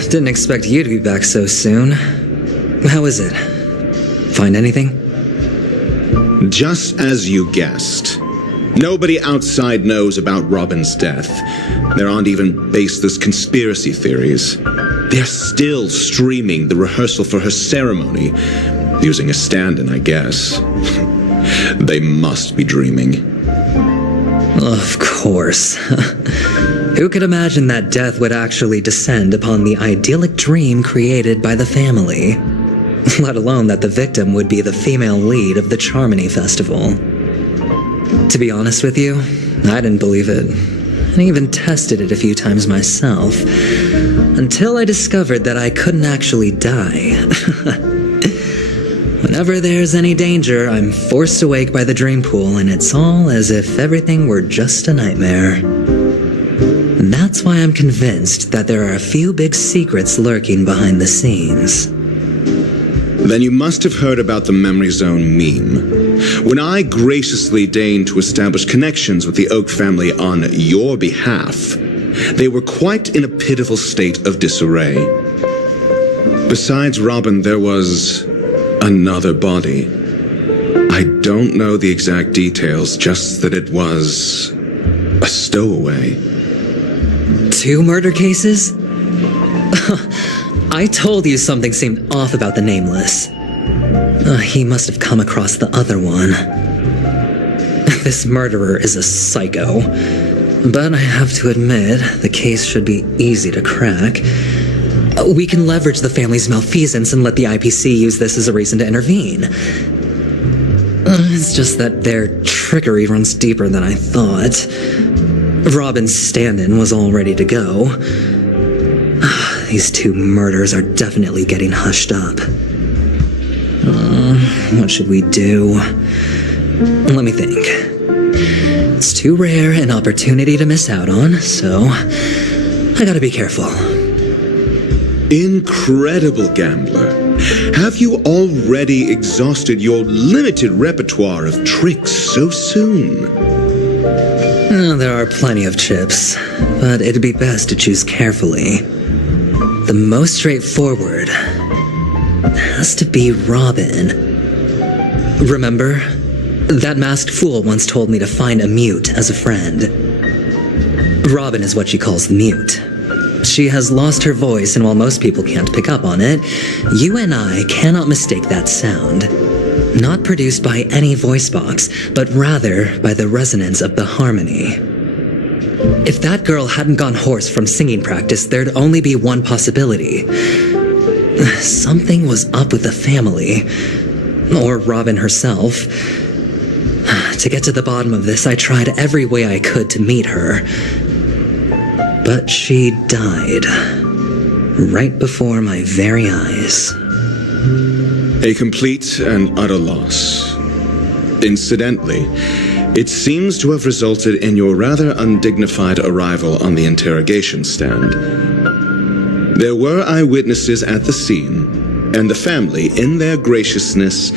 Didn't expect you to be back so soon. How is it? Find anything? Just as you guessed. Nobody outside knows about Robin's death. There aren't even baseless conspiracy theories. They're still streaming the rehearsal for her ceremony, using a stand-in, I guess. They must be dreaming. Of course. Who could imagine that death would actually descend upon the idyllic dream created by the family? Let alone that the victim would be the female lead of the Charmony Festival. To be honest with you, I didn't believe it. I even tested it a few times myself, until I discovered that I couldn't actually die. Whenever there's any danger, I'm forced awake by the dream pool, and it's all as if everything were just a nightmare. And that's why I'm convinced that there are a few big secrets lurking behind the scenes. Then you must have heard about the Memory Zone meme. When I graciously deigned to establish connections with the Oak family on your behalf, they were quite in a pitiful state of disarray. Besides Robin, there was another body. I don't know the exact details, just that it was a stowaway. 2 murder cases? I told you something seemed off about the Nameless. He must have come across the other one. This murderer is a psycho. But I have to admit, the case should be easy to crack. We can leverage the family's malfeasance and let the IPC use this as a reason to intervene. It's just that their trickery runs deeper than I thought. Robin's stand-in was all ready to go. These 2 murders are definitely getting hushed up. What should we do? Let me think. It's too rare an opportunity to miss out on, so I gotta be careful. Incredible, gambler. Have you already exhausted your limited repertoire of tricks so soon? There are plenty of chips, but it'd be best to choose carefully. The most straightforward has to be Robin. Remember? That masked fool once told me to find a mute as a friend. Robin is what she calls the mute. She has lost her voice, and while most people can't pick up on it, you and I cannot mistake that sound. Not produced by any voice box, but rather by the resonance of the harmony. If that girl hadn't gone hoarse from singing practice, there'd only be one possibility. Something was up with the family. Or Robin herself. To get to the bottom of this, I tried every way I could to meet her. But she died. Right before my very eyes. A complete and utter loss. Incidentally, it seems to have resulted in your rather undignified arrival on the interrogation stand. There were eyewitnesses at the scene, and the family, in their graciousness,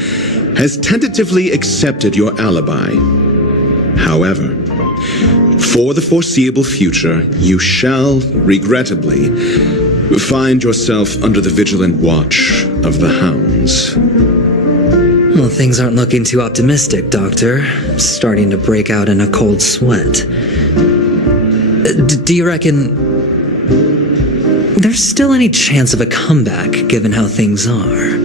has tentatively accepted your alibi. However, for the foreseeable future, you shall, regrettably, find yourself under the vigilant watch of the hounds. Well, things aren't looking too optimistic, Doctor. Starting to break out in a cold sweat. Do you reckon there's still any chance of a comeback, given how things are?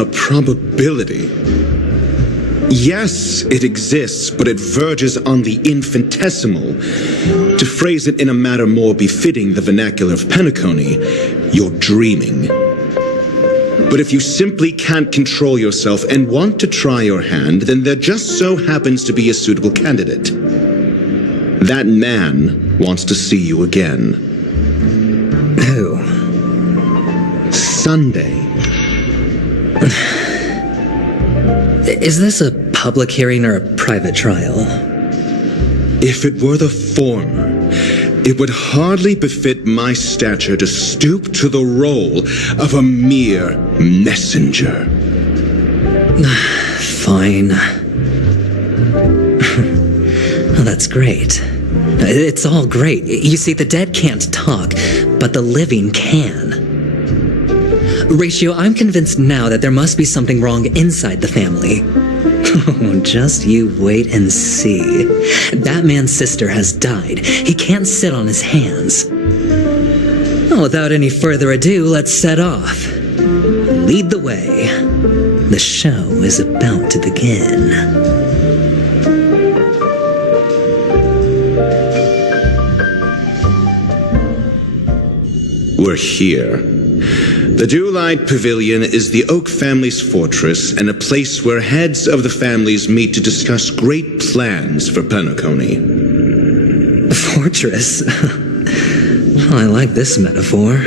A probability? Yes, it exists, but it verges on the infinitesimal. To phrase it in a manner more befitting the vernacular of Penacony, you're dreaming. But if you simply can't control yourself and want to try your hand, then there just so happens to be a suitable candidate. That man wants to see you again. Who? Sunday. Is this a public hearing or a private trial? If it were the former, it would hardly befit my stature to stoop to the role of a mere messenger. Fine. Well, that's great. It's all great. You see, the dead can't talk, but the living can. Ratio, I'm convinced now that there must be something wrong inside the family. Oh, just you wait and see. That man's sister has died. He can't sit on his hands. Well, without any further ado, let's set off. Lead the way. The show is about to begin. We're here. The Dewlight Pavilion is the Oak family's fortress and a place where heads of the families meet to discuss great plans for Penacony. Fortress? Well, I like this metaphor.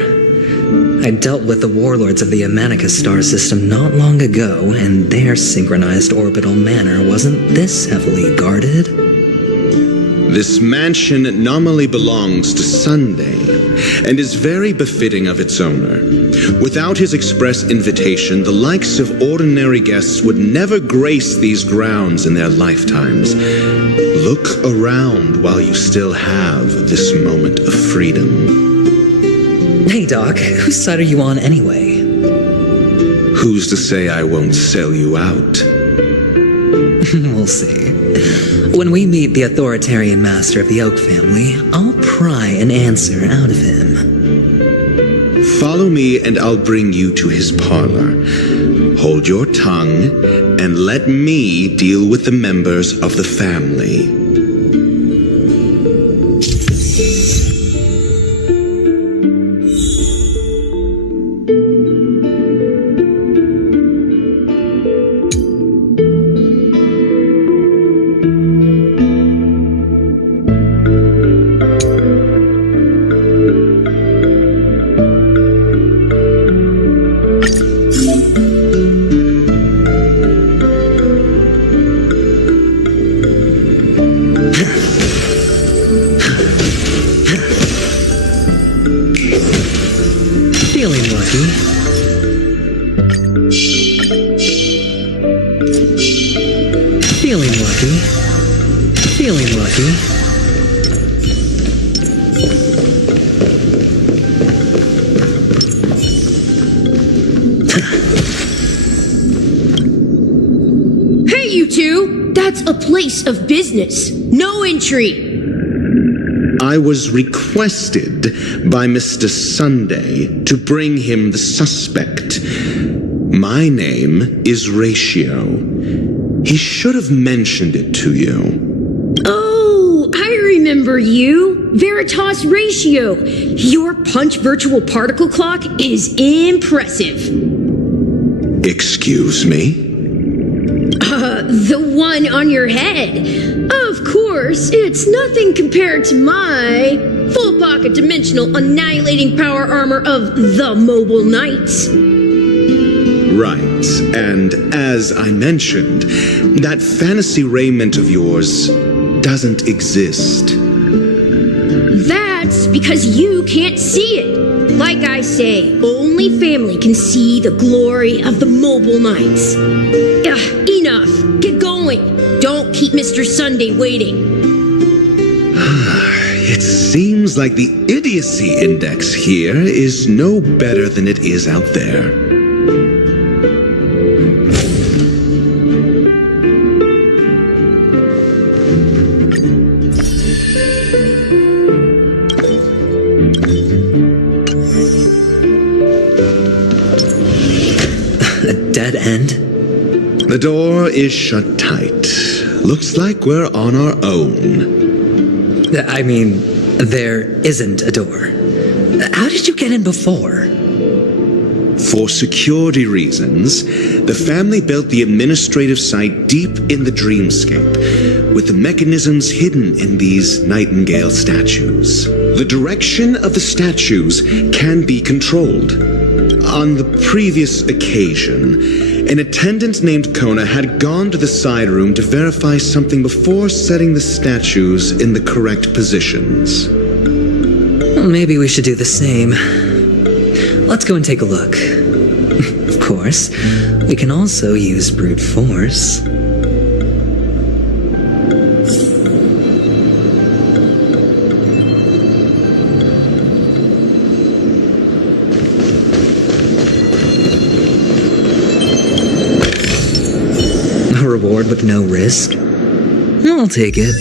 I dealt with the warlords of the Amanica star system not long ago, and their synchronized orbital manor wasn't this heavily guarded. This mansion nominally belongs to Sunday, and is very befitting of its owner. Without his express invitation, the likes of ordinary guests would never grace these grounds in their lifetimes. Look around while you still have this moment of freedom. Hey, Doc, whose side are you on anyway? Who's to say I won't sell you out? We'll see. When we meet the authoritarian master of the Oak family, I'll pry an answer out of him. Follow me and I'll bring you to his parlor. Hold your tongue and let me deal with the members of the family. You two, that's a place of business. No entry. I was requested by Mr. Sunday to bring him the suspect. My name is Ratio. He should have mentioned it to you. Oh, I remember you. Veritas Ratio. Your punch virtual particle clock is impressive. Excuse me? The one on your head. Of course, it's nothing compared to my full pocket dimensional annihilating power armor of the Mobile Knights. Right, and as I mentioned, that fantasy raiment of yours doesn't exist. That's because you can't see it. Like I say, only family can see the glory of the Mobile Knights. Enough. Get going. Don't keep Mr. Sunday waiting. It seems like the idiocy index here is no better than it is out there. A dead end? The door is shut tight. Looks like we're on our own. I mean, there isn't a door. How did you get in before? For security reasons, the family built the administrative site deep in the dreamscape, with the mechanisms hidden in these nightingale statues. The direction of the statues can be controlled. On the previous occasion, an attendant named Kona had gone to the side room to verify something before setting the statues in the correct positions. Well, maybe we should do the same. Let's go and take a look. Of course, we can also use brute force. A reward with no risk? I'll take it.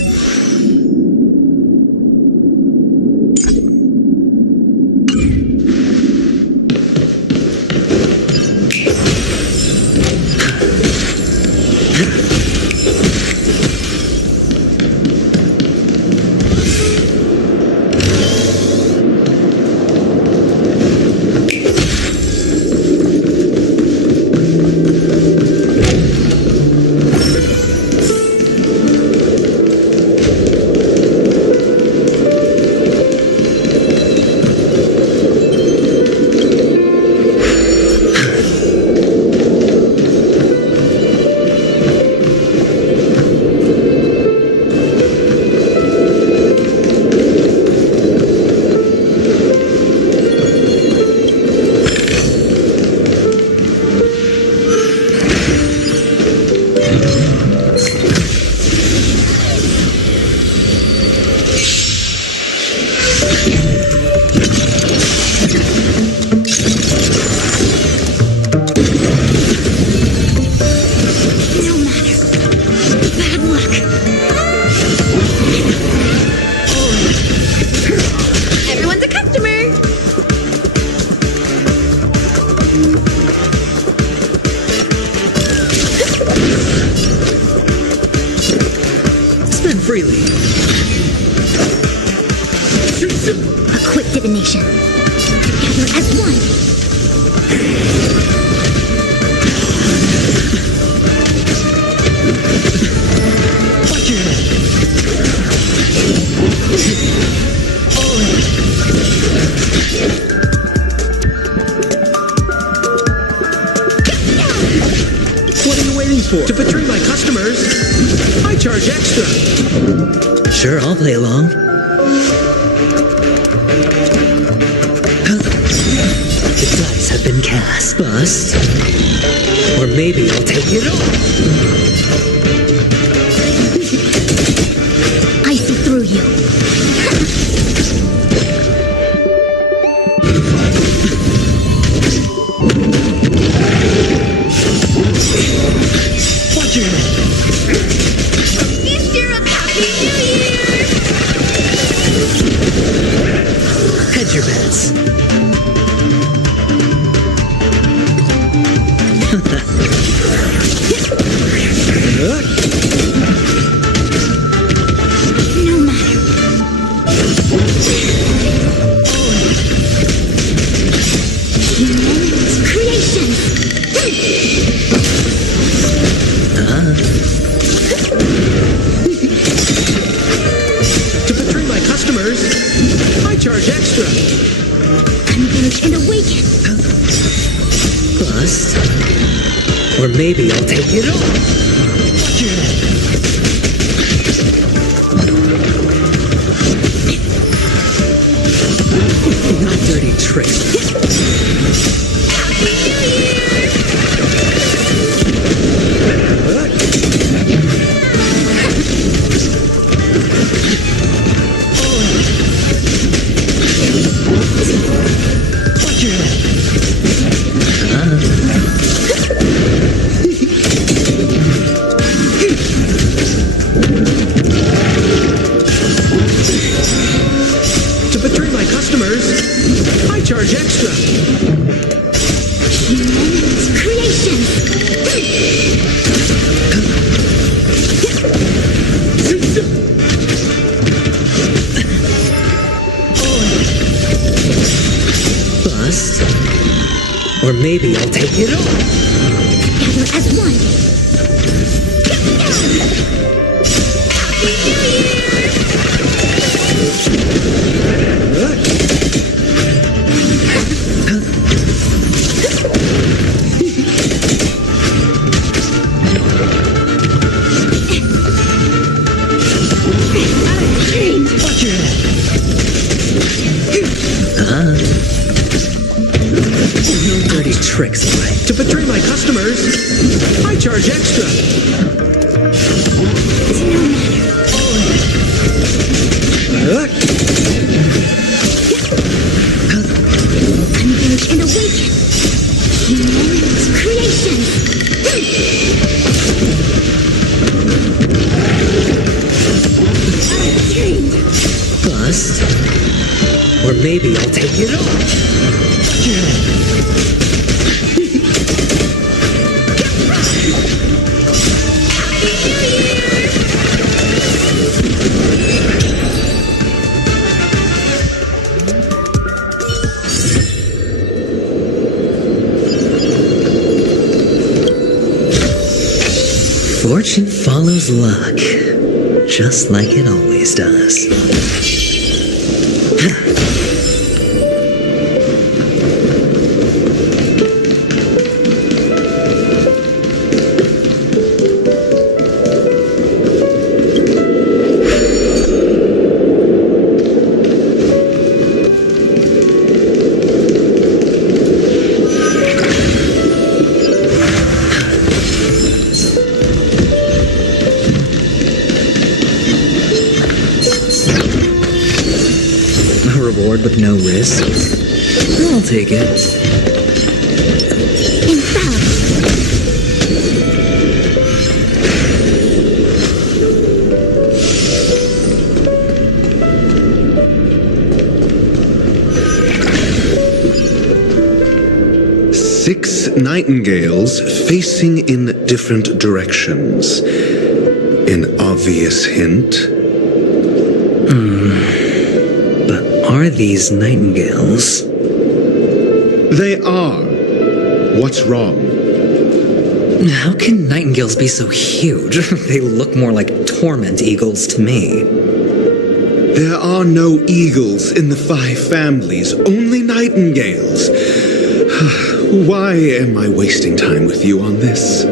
freely. A quick divination. Together as one. Watch your head. What are you waiting for? To betray my customers? I charge extra. Sure, I'll play along. The dice have been cast. Bust. Or maybe I'll take it all. I see through you. Watch your head. No matter. Humanity's creation. To betray my customers, I charge extra. Converge and awaken. Bust. Or maybe I'll take it all. Watch your head. No dirty tricks. Happy New Year! Watch your head. To betray my customers, I charge extra. Humanity's creation. Bust. Or maybe I'll take it all. Together as one. Happy New Year! Watch your head. No dirty tricks, Mike. To betray my customers, I charge extra. Converge and awaken. Humanity's creation. Bust. Or maybe I'll take it all. Watch your head. Happy New Year! Fortune follows luck, just like it always does. A reward with no risk. I'll take it. Six nightingales facing in different directions. An obvious hint. But are these nightingales? They are. What's wrong? How can nightingales be so huge? They look more like torment eagles to me. There are no eagles in the 5 families, only nightingales. Why am I wasting time with you on this?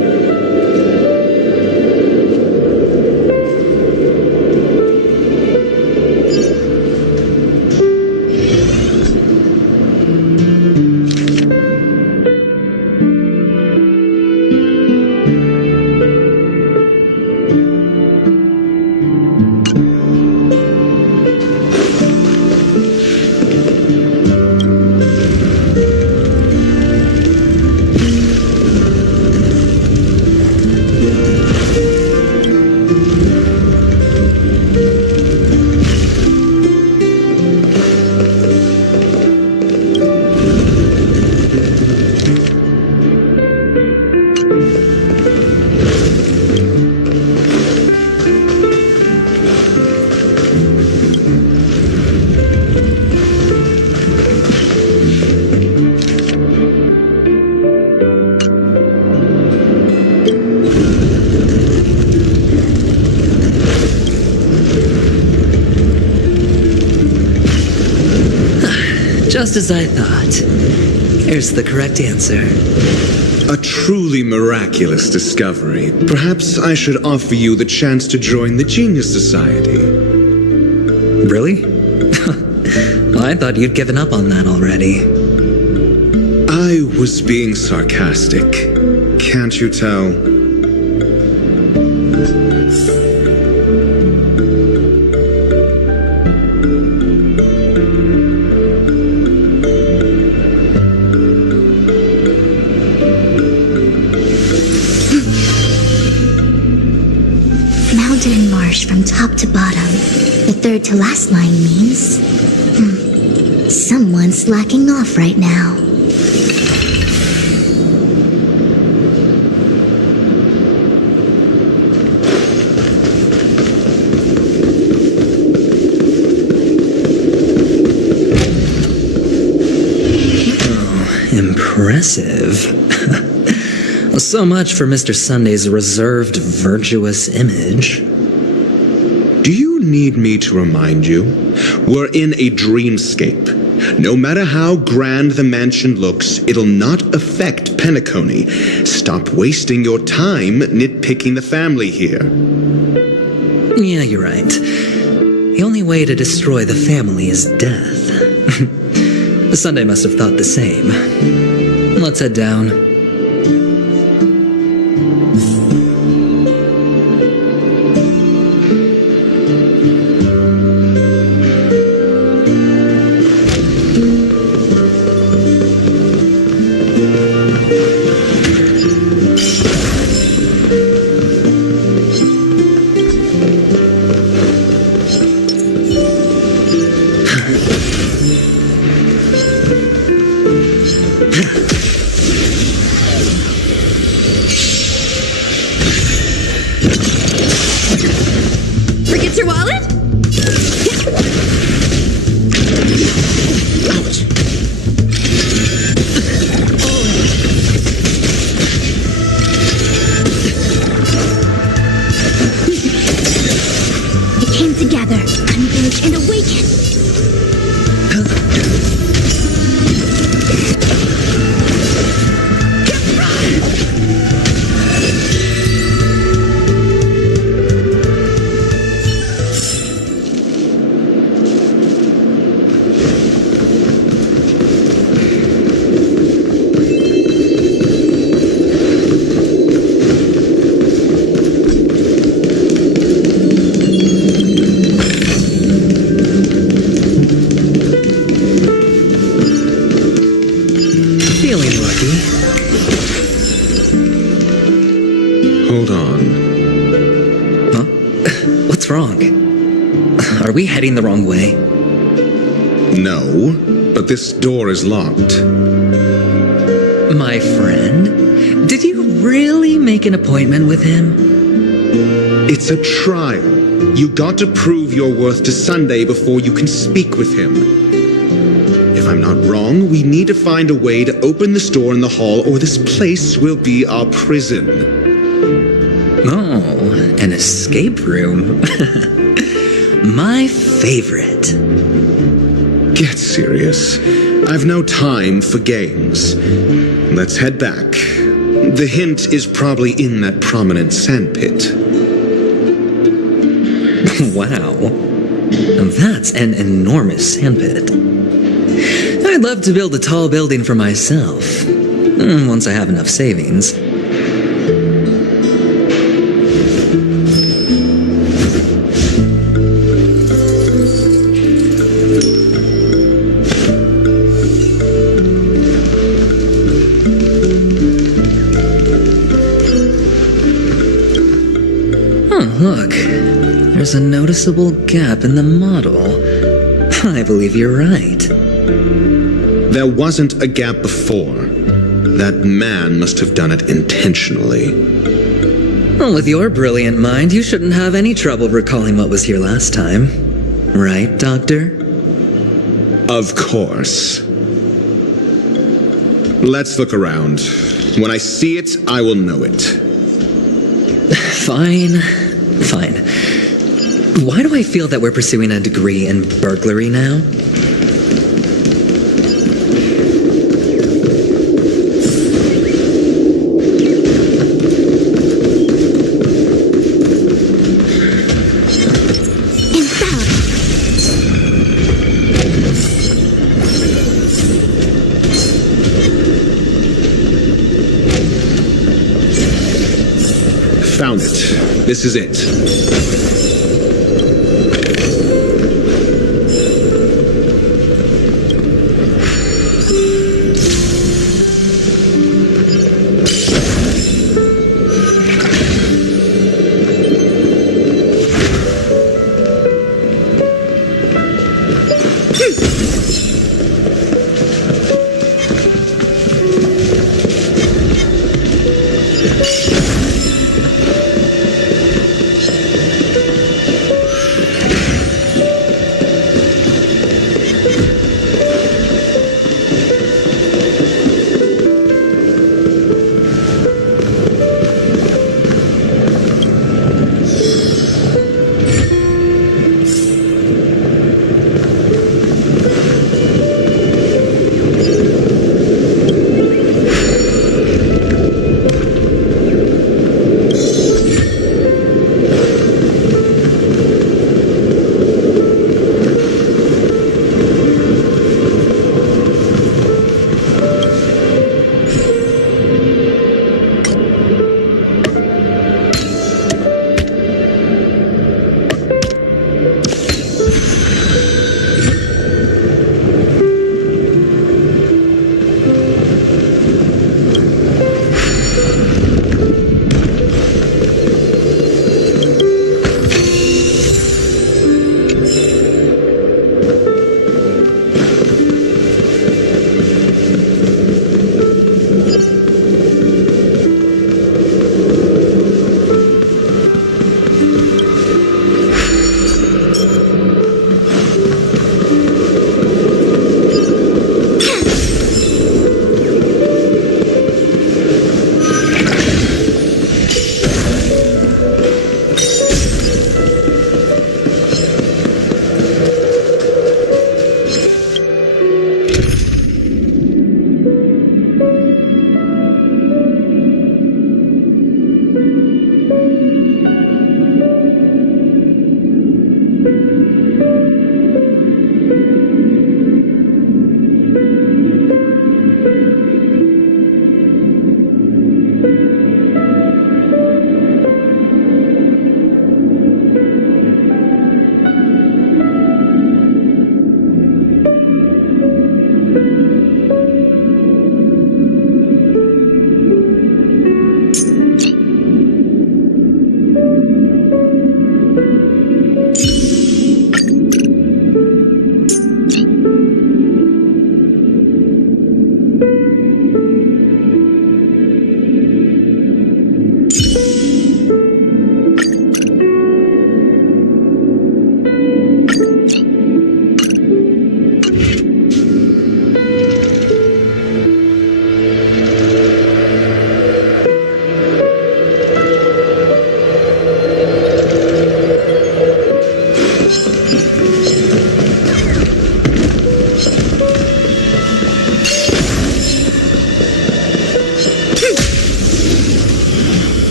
Just as I thought. Here's the correct answer. A truly miraculous discovery. Perhaps I should offer you the chance to join the Genius Society. Really? Well, I thought you'd given up on that already. I was being sarcastic. Can't you tell? Mountain and marsh from top to bottom. The third to last line means... someone's slacking off right now. Impressive. So much for Mr. Sunday's reserved, virtuous image. Do you need me to remind you? We're in a dreamscape. No matter how grand the mansion looks, it'll not affect Penacony. Stop wasting your time nitpicking the family here. Yeah, you're right. The only way to destroy the family is death. Sunday must have thought the same. Let's head down. Forget your wallet? It came together, converge and awaken. Feeling lucky. Hold on. Huh? What's wrong? Are we heading the wrong way? No, but this door is locked. My friend? Did you really make an appointment with him? It's a trial. You got to prove your worth to Sunday before you can speak with him. If I'm not wrong, we need to find a way to open this door in the hall, or this place will be our prison. Oh, an escape room. My favorite. Get serious. I've no time for games. Let's head back. The hint is probably in that prominent sandpit. Wow. That's an enormous sandpit. I'd love to build a tall building for myself. Once I have enough savings. Oh, look. There's a noticeable gap in the model. I believe you're right. There wasn't a gap before. That man must have done it intentionally. Well, with your brilliant mind, you shouldn't have any trouble recalling what was here last time. Right, Doctor? Of course. Let's look around. When I see it, I will know it. Fine. Fine. Why do I feel that we're pursuing a degree in burglary now? Found it. This is it.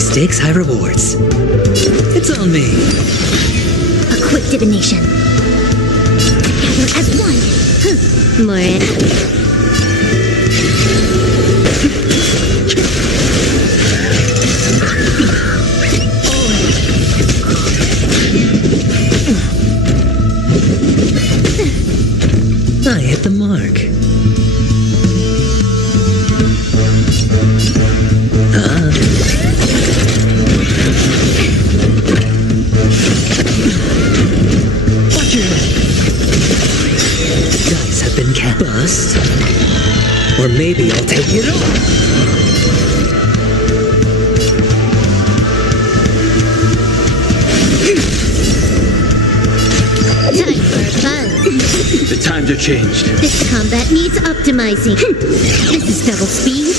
Stakes, high rewards. It's on me. A quick divination. Together as one. More. I hit the mark. Dice have been cast. Bust. Or maybe I'll take it all. Time for a buzz. The times have changed. This combat needs optimizing. This is double speed.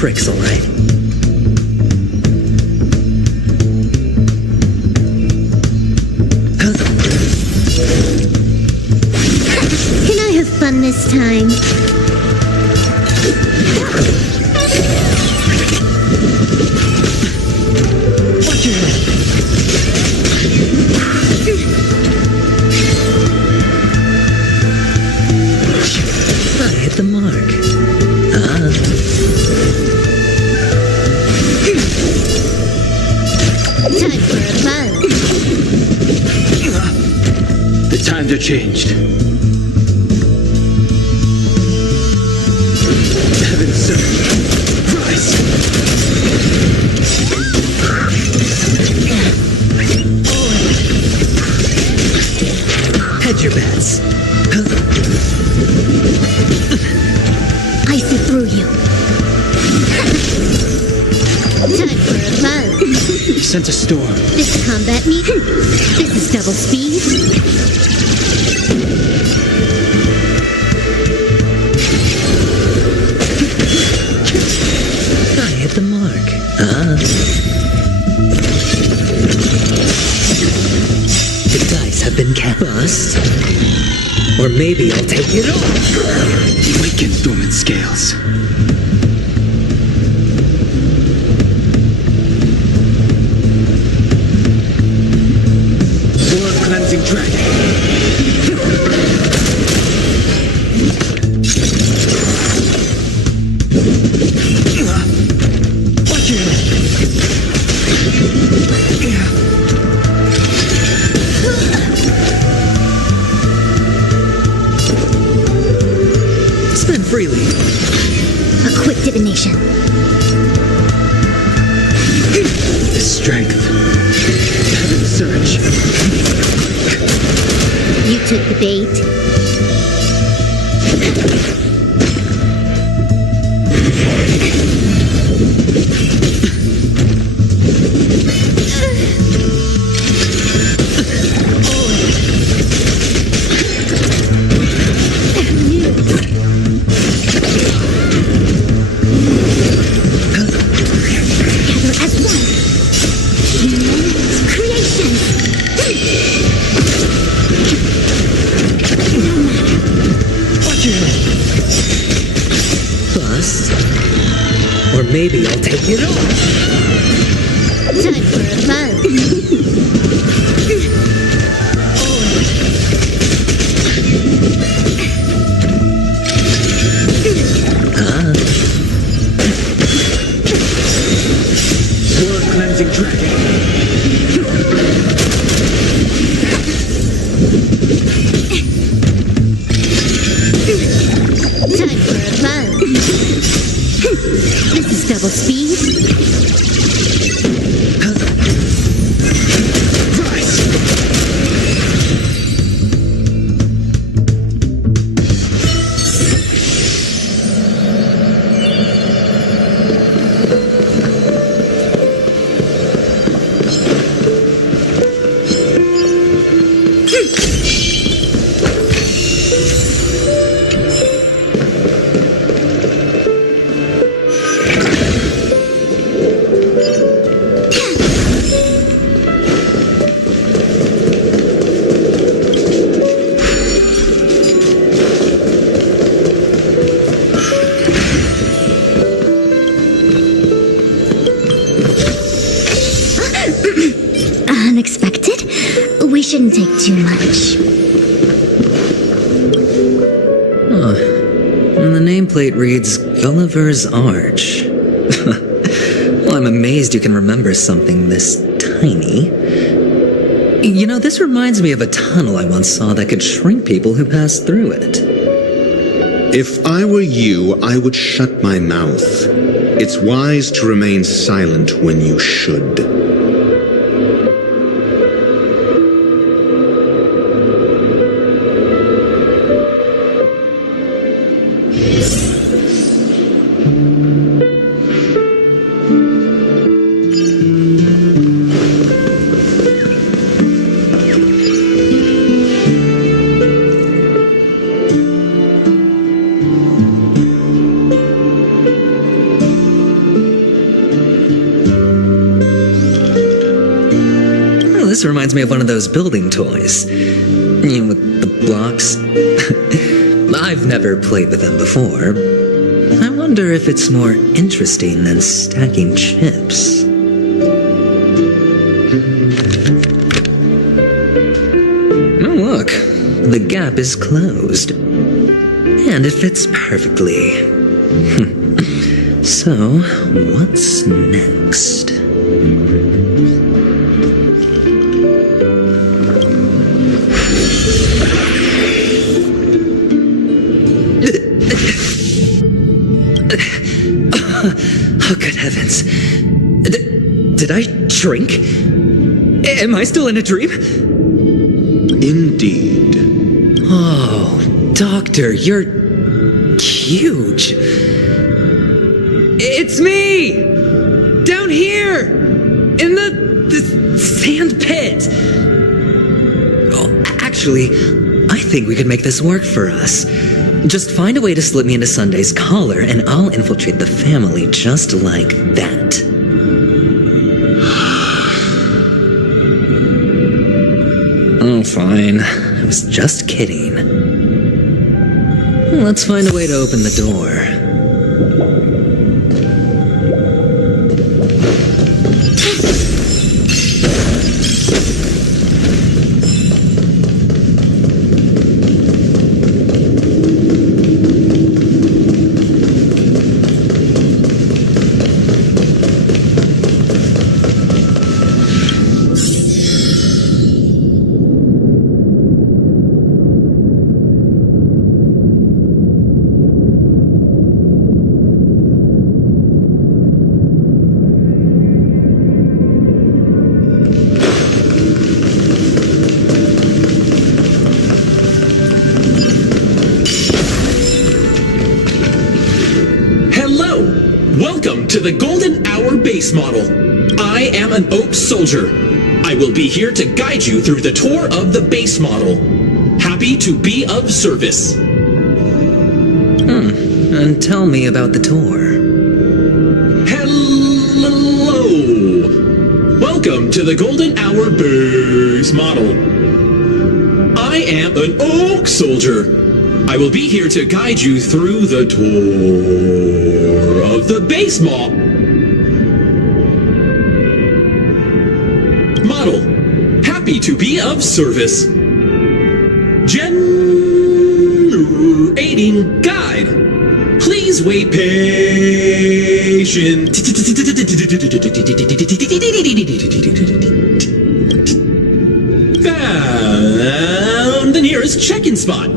tricks, all right? Can I have fun this time? Watch your head. I hit the mark. Time for a buzz. The times are changed. Heaven surge. Rise. Hedge your bets. I see through you. Time for a buzz. Sense a storm. This combat meet. This is double speed. I hit the mark. The dice have been cast. Or maybe I'll take it all. Weaken dormant scales. World cleansing dragon. Watch your head. Spend freely. A quick divination. The strength. Heaven surge. You took the bait. Maybe I'll take it all. Time for a buzz. World cleansing dragon. Time for a buzz. This is double speed. Rise. Unexpected? We shouldn't take too much. And the nameplate reads Gulliver's Arch. Well, I'm amazed you can remember something this tiny. You know, this reminds me of a tunnel I once saw that could shrink people who passed through it. If I were you, I would shut my mouth. It's wise to remain silent when you should. This reminds me of one of those building toys. You know, with the blocks. I've never played with them before. I wonder if it's more interesting than stacking chips. Oh, look. The gap is closed. And it fits perfectly. So, what's next? Oh, good heavens. Did I shrink? Am I still in a dream? Indeed. Oh, Doctor, you're huge. It's me! Down here! In the sand pit! Oh, actually, I think we could make this work for us. Just find a way to slip me into Sunday's collar, and I'll infiltrate the family just like that. Oh, fine. I was just kidding. Let's find a way to open the door. Welcome to the Golden Hour base model. I am an Oak Soldier. I will be here to guide you through the tour of the base model. Happy to be of service. And tell me about the tour. Hello. Welcome to the Golden Hour base model. I am an Oak Soldier. I will be here to guide you through the tour of the base model. Happy to be of service. Generating guide. Please wait patient. Found the nearest check-in spot.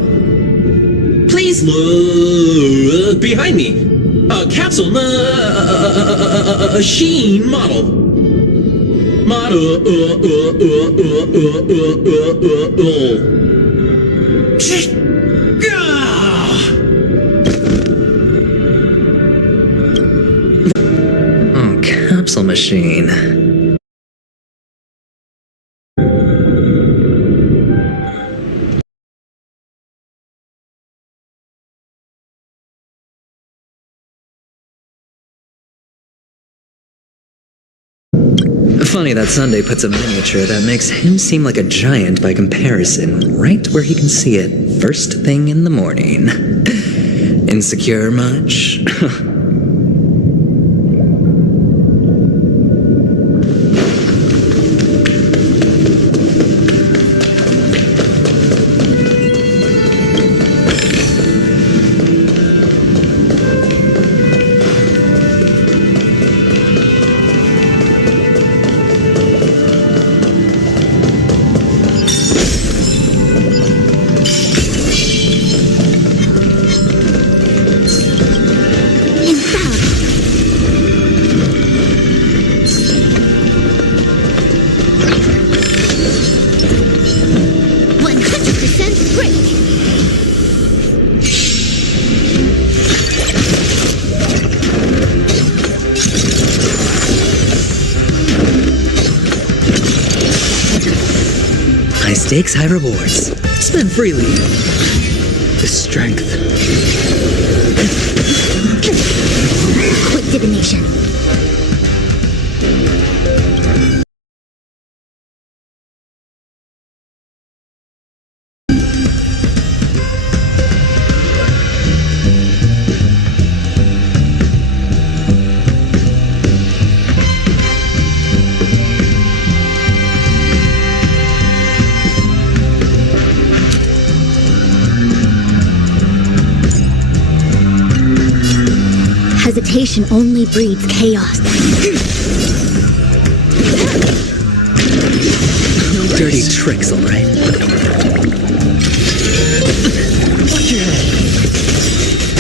Please look behind me. A capsule machine model. Oh, capsule machine. Funny that Sunday puts a miniature that makes him seem like a giant by comparison right where he can see it first thing in the morning. Insecure much? High stakes, high rewards. Spend freely. The strength. Quick divination. Manipulation only breeds chaos. No dirty tricks, all right? Watch your head.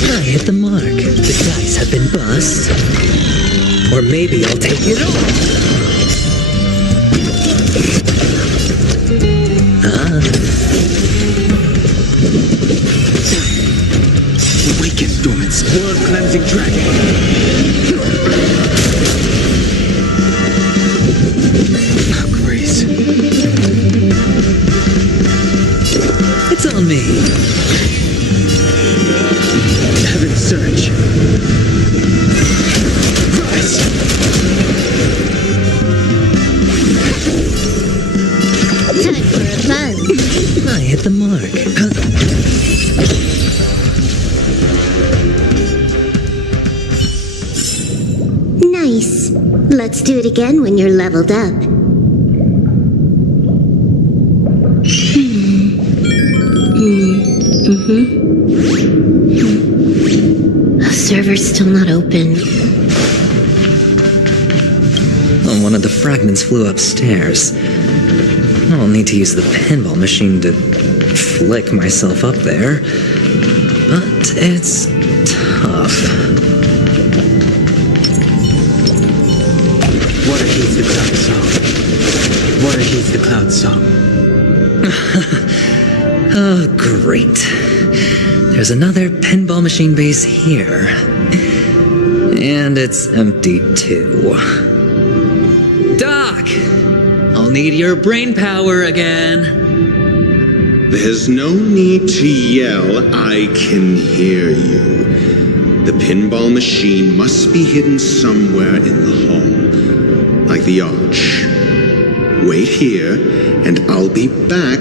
I hit the mark. The dice have been bust. Or maybe I'll take it all. Awaken, Dormant's world-cleansing dragon. Oh, Grace. It's on me. Heaven surge. Rise. Time for a buzz. I hit the mark. Nice. Let's do it again when you're leveled up. The server's still not open. Oh, one of the fragments flew upstairs. I'll need to use the pinball machine to flick myself up there. But it's tough. Water heeds the cloud song. Water heeds the cloud song. Oh, great. There's another pinball machine base here. And it's empty, too. Doc! I'll need your brain power again. There's no need to yell. I can hear you. The pinball machine must be hidden somewhere in the hall. Like the arch. Wait here, and I'll be back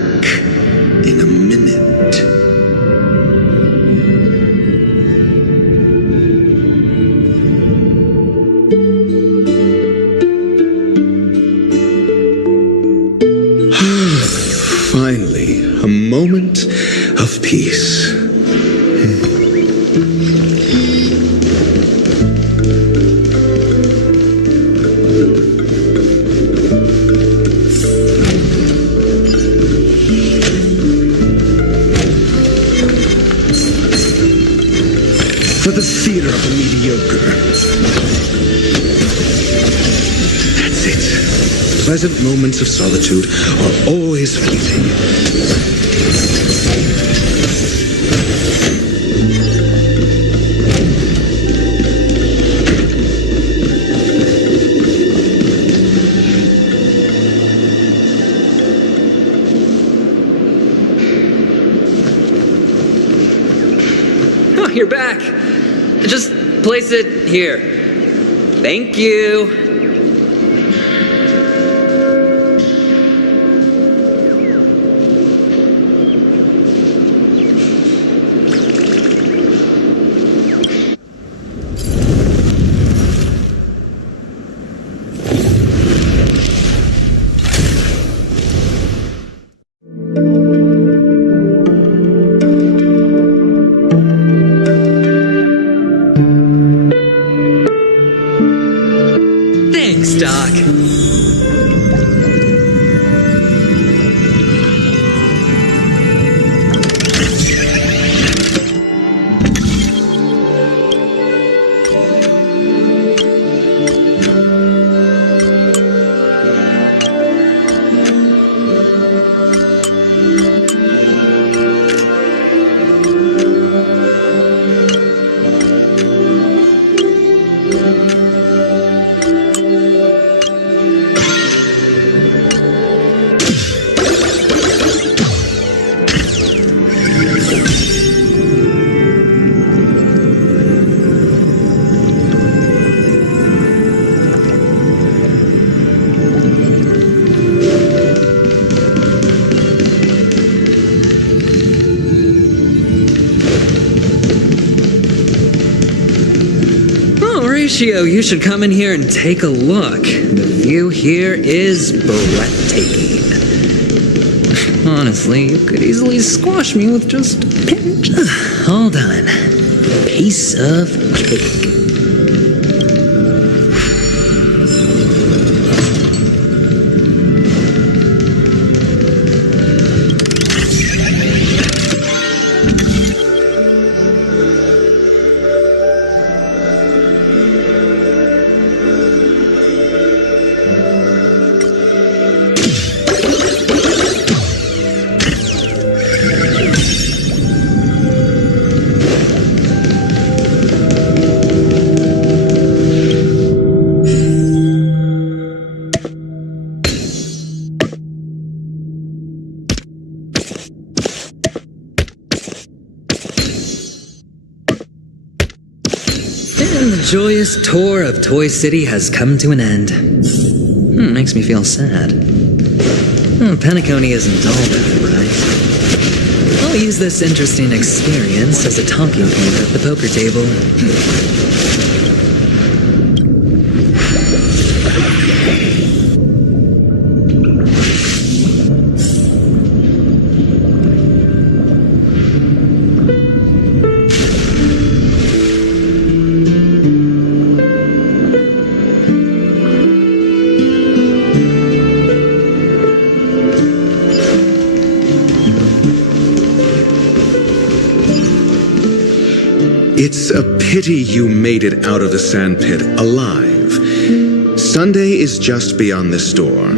in a minute. Finally, a moment of peace. For the theater of the mediocre. That's it. Pleasant moments of solitude are always fleeting. Oh, you're back. Just place it here. Thank you. Thanks, Doc. Horatio, you should come in here and take a look. The view here is breathtaking. Honestly, you could easily squash me with just a pinch. Hold on. Piece of cake. joyous tour of Toy City has come to an end. Makes me feel sad. Penacony isn't all bad, right? I'll use this interesting experience as a talking point at the poker table. It's a pity you made it out of the sandpit alive. Sunday is just beyond this door.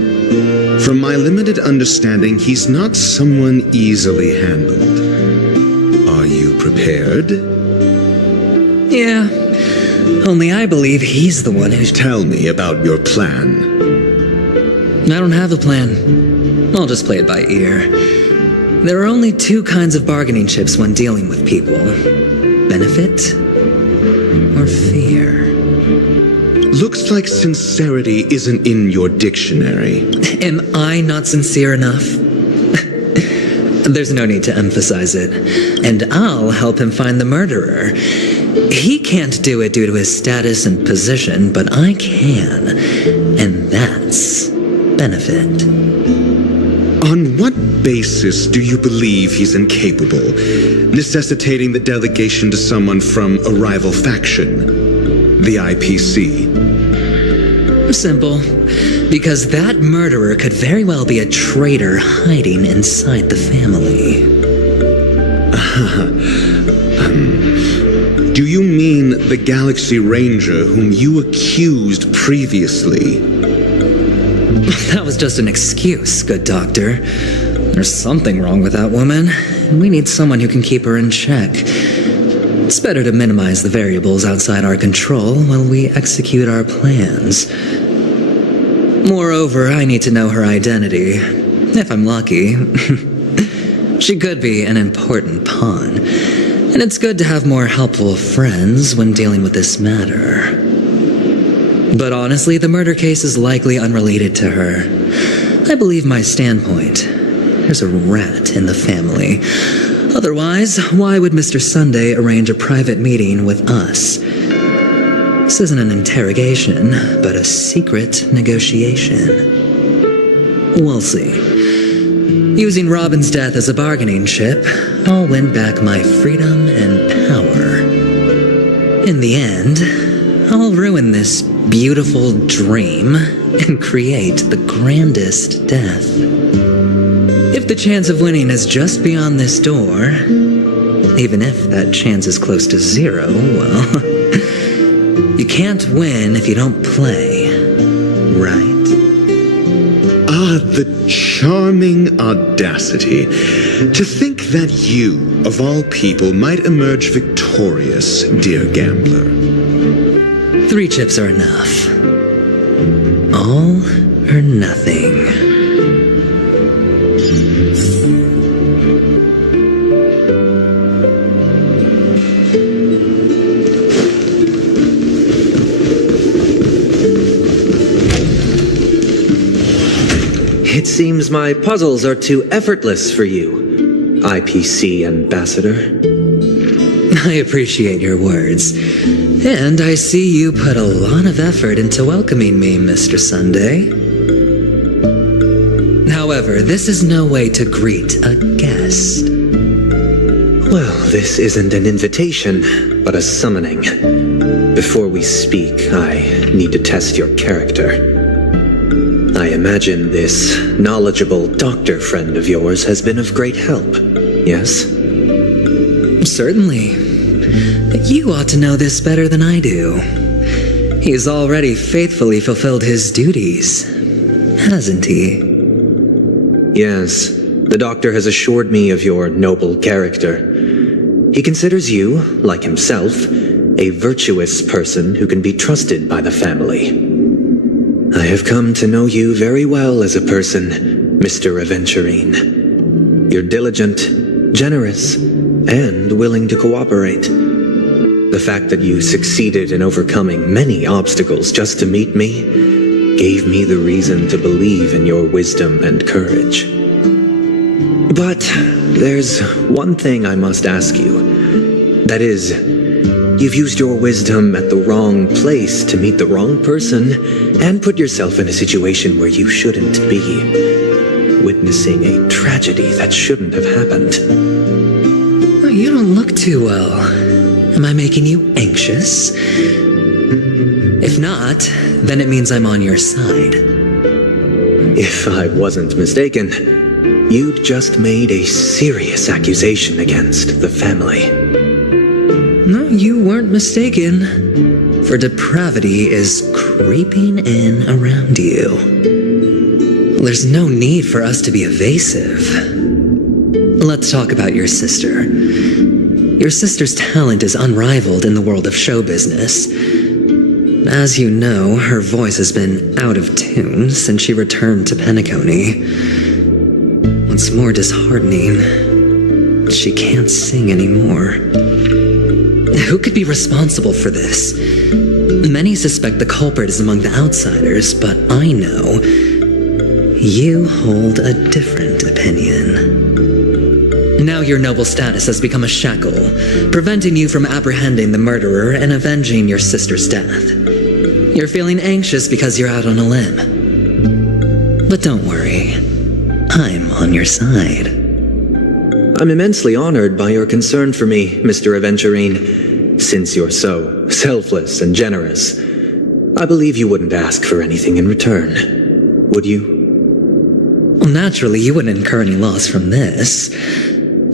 From my limited understanding, he's not someone easily handled. Are you prepared? Yeah, only I believe he's the one who's... Tell me about your plan. I don't have a plan. I'll just play it by ear. There are only two kinds of bargaining chips when dealing with people. Benefit or fear? Looks like sincerity isn't in your dictionary. Am I not sincere enough? There's no need to emphasize it. And I'll help him find the murderer. He can't do it due to his status and position, but I can. And that's benefit. On what basis do you believe he's incapable, necessitating the delegation to someone from a rival faction, the IPC? Simple. Because that murderer could very well be a traitor hiding inside the family. Do you mean the Galaxy Ranger whom you accused previously? That was just an excuse, good doctor. There's something wrong with that woman, and we need someone who can keep her in check. It's better to minimize the variables outside our control while we execute our plans. Moreover, I need to know her identity, if I'm lucky. She could be an important pawn, and it's good to have more helpful friends when dealing with this matter. But honestly, the murder case is likely unrelated to her. I believe my standpoint. There's a rat in the family. Otherwise, why would Mr. Sunday arrange a private meeting with us? This isn't an interrogation, but a secret negotiation. We'll see. Using Robin's death as a bargaining chip, I'll win back my freedom and power. In the end, I'll ruin this beautiful dream and create the grandest death. If the chance of winning is just beyond this door, even if that chance is close to zero, well, you can't win if you don't play, right? Ah, the charming audacity. To think that you, of all people, might emerge victorious, dear gambler. 3 chips are enough. All or nothing. It seems my puzzles are too effortless for you, IPC Ambassador. I appreciate your words. And I see you put a lot of effort into welcoming me, Mr. Sunday. However, this is no way to greet a guest. Well, this isn't an invitation, but a summoning. Before we speak, I need to test your character. I imagine this knowledgeable doctor friend of yours has been of great help, yes? Certainly. But you ought to know this better than I do. He's already faithfully fulfilled his duties, hasn't he? Yes, the doctor has assured me of your noble character. He considers you, like himself, a virtuous person who can be trusted by the family. I have come to know you very well as a person, Mr. Aventurine. You're diligent, generous, and willing to cooperate. The fact that you succeeded in overcoming many obstacles just to meet me gave me the reason to believe in your wisdom and courage. But there's one thing I must ask you. That is, you've used your wisdom at the wrong place to meet the wrong person and put yourself in a situation where you shouldn't be, witnessing a tragedy that shouldn't have happened. You don't look too well. Am I making you anxious? If not, then it means I'm on your side. If I wasn't mistaken, you'd just made a serious accusation against the family. No, you weren't mistaken. For depravity is creeping in around you. There's no need for us to be evasive. Let's talk about your sister. Your sister's talent is unrivaled in the world of show business. As you know, her voice has been out of tune since she returned to Penacony. What's more disheartening, she can't sing anymore. Who could be responsible for this? Many suspect the culprit is among the outsiders, but I know you hold a different opinion. Now your noble status has become a shackle, preventing you from apprehending the murderer and avenging your sister's death. You're feeling anxious because you're out on a limb. But don't worry, I'm on your side. I'm immensely honored by your concern for me, Mr. Aventurine. Since you're so selfless and generous, I believe you wouldn't ask for anything in return, would you? Well, naturally, you wouldn't incur any loss from this.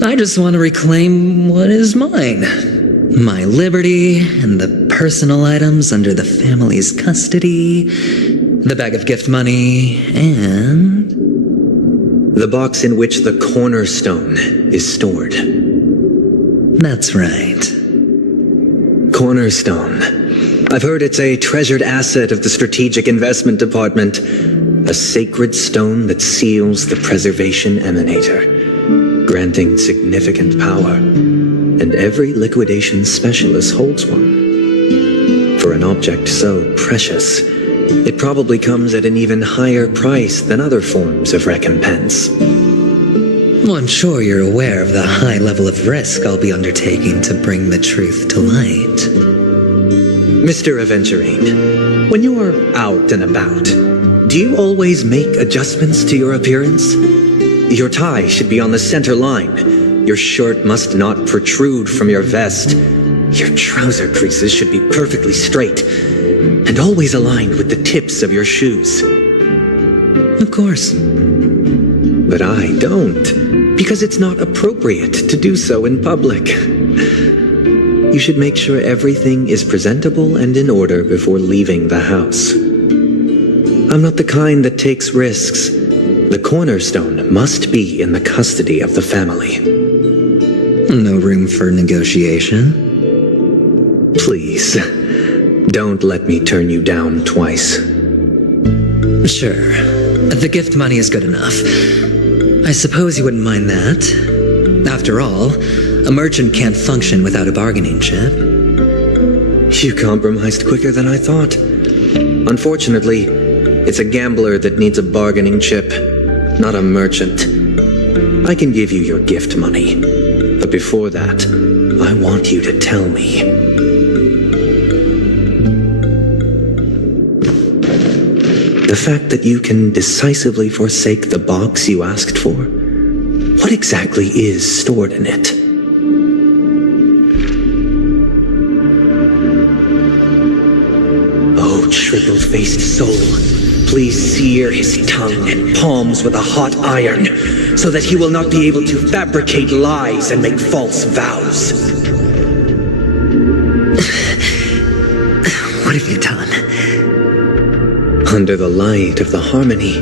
I just want to reclaim what is mine. My liberty and the personal items under the family's custody, the bag of gift money, and the box in which the cornerstone is stored. That's right. Cornerstone. I've heard it's a treasured asset of the Strategic Investment Department, a sacred stone that seals the preservation emanator, granting significant power, and every liquidation specialist holds one. For an object so precious, it probably comes at an even higher price than other forms of recompense. Well, I'm sure you're aware of the high level of risk I'll be undertaking to bring the truth to light. Mr. Aventurine, when you are out and about, do you always make adjustments to your appearance? Your tie should be on the center line. Your shirt must not protrude from your vest. Your trouser creases should be perfectly straight and always aligned with the tips of your shoes. Of course. But I don't, because it's not appropriate to do so in public. You should make sure everything is presentable and in order before leaving the house. I'm not the kind that takes risks. The cornerstone must be in the custody of the family. No room for negotiation? Please, don't let me turn you down twice. Sure. The gift money is good enough. I suppose you wouldn't mind that. After all, a merchant can't function without a bargaining chip. You compromised quicker than I thought. Unfortunately, it's a gambler that needs a bargaining chip, not a merchant. I can give you your gift money, but before that, I want you to tell me. The fact that you can decisively forsake the box you asked for, what exactly is stored in it? Oh, triple-faced soul, please sear his tongue and palms with a hot iron, so that he will not be able to fabricate lies and make false vows. What have you done? Under the light of the harmony,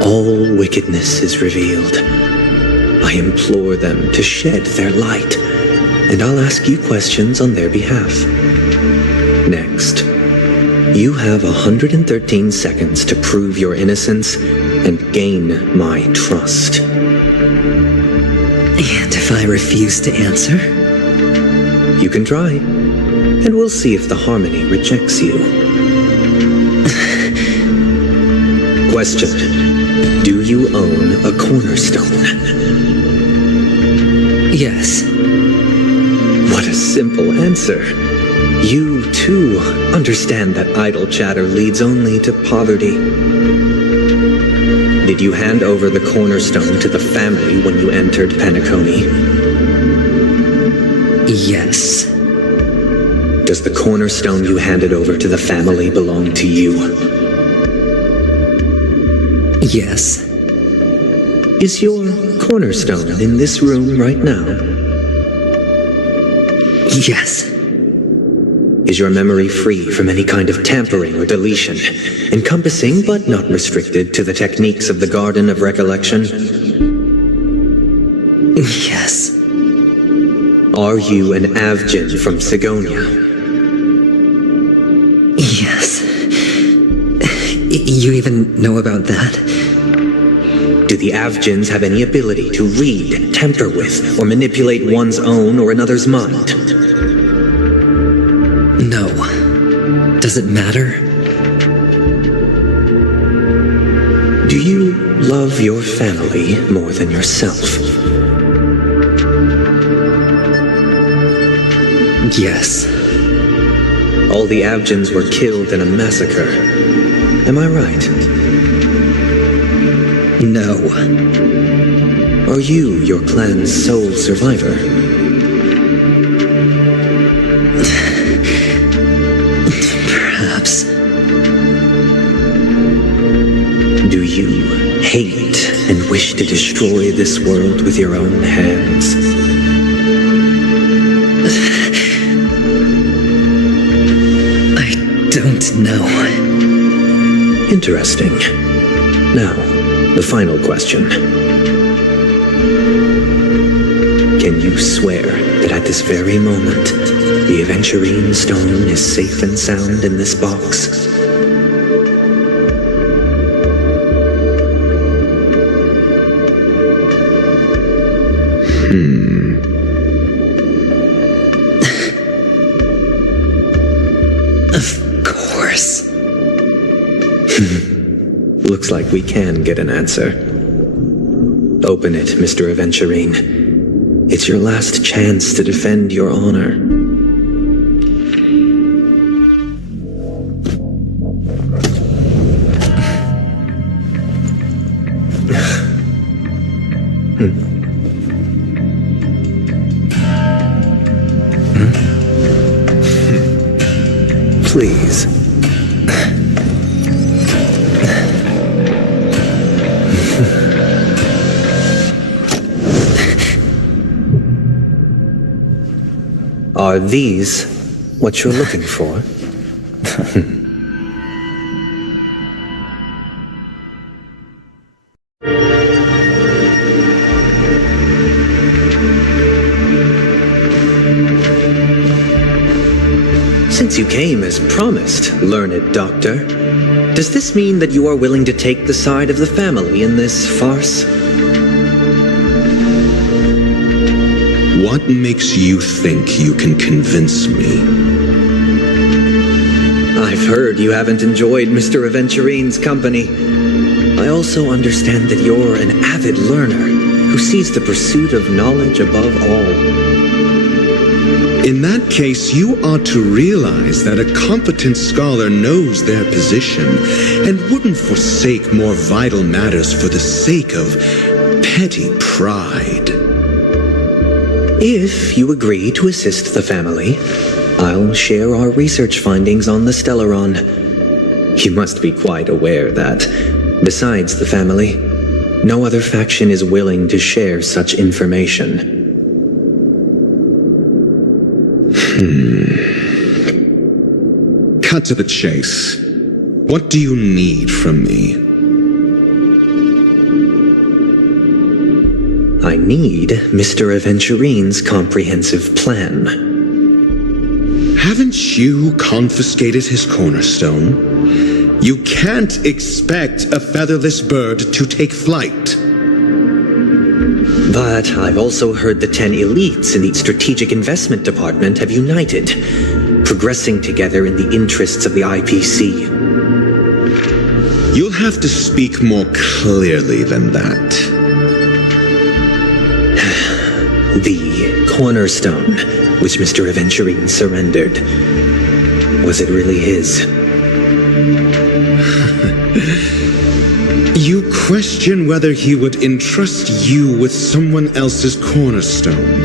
all wickedness is revealed. I implore them to shed their light, and I'll ask you questions on their behalf. Next, you have 113 seconds to prove your innocence and gain my trust. And if I refuse to answer? You can try. and we'll see if the harmony rejects you. Question: do you own a cornerstone? Yes. What a simple answer. You, too, understand that idle chatter leads only to poverty. Did you hand over the cornerstone to the family when you entered Penacony? Yes. Does the cornerstone you handed over to the family belong to you? Yes. Is your cornerstone in this room right now? Yes. Is your memory free from any kind of tampering or deletion, encompassing but not restricted to the techniques of the Garden of Recollection? Yes. Are you an Avgin from Sigonia? Yes. You even know about that? Do the Avgins have any ability to read, tamper with, or manipulate one's own or another's mind? No. Does it matter? Do you love your family more than yourself? Yes. All the Avgins were killed in a massacre. Am I right? No. Are you your clan's sole survivor? Perhaps. Do you hate and wish to destroy this world with your own hands? I don't know. Interesting. Now, the final question. Can you swear that at this very moment, the Aventurine stone is safe and sound in this box? Of course. Looks like we can get an answer. Open it, Mr. Aventurine. It's your last chance to defend your honor. Please. Are these what you're looking for? Since you came as promised, learned doctor, does this mean that you are willing to take the side of the family in this farce? What makes you think you can convince me? I've heard you haven't enjoyed Mr. Aventurine's company. I also understand that you're an avid learner who sees the pursuit of knowledge above all. In that case, you ought to realize that a competent scholar knows their position and wouldn't forsake more vital matters for the sake of petty pride. If you agree to assist the family, I'll share our research findings on the Stellaron. You must be quite aware that, besides the family, no other faction is willing to share such information. Cut to the chase. What do you need from me? I need Mr. Aventurine's comprehensive plan. Haven't you confiscated his cornerstone? You can't expect a featherless bird to take flight. But I've also heard the 10 elites in the Strategic Investment Department have united. progressing together in the interests of the IPC. You'll have to speak more clearly than that. The cornerstone which Mr. Aventurine surrendered. Was it really his? You question whether he would entrust you with someone else's cornerstone.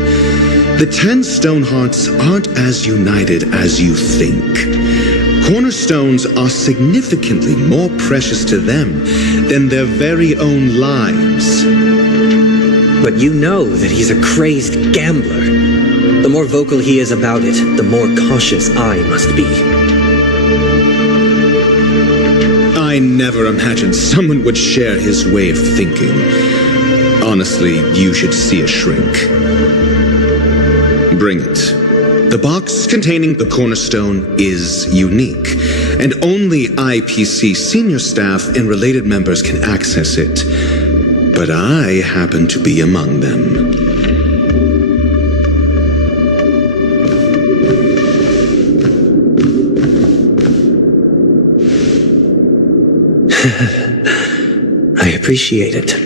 The 10 Stonehearts aren't as united as you think. Cornerstones are significantly more precious to them than their very own lives. But you know that he's a crazed gambler. The more vocal he is about it, the more cautious I must be. I never imagined someone would share his way of thinking. Honestly, you should see a shrink. Bring it. The box containing the cornerstone is unique, and only IPC senior staff and related members can access it. But I happen to be among them. I appreciate it.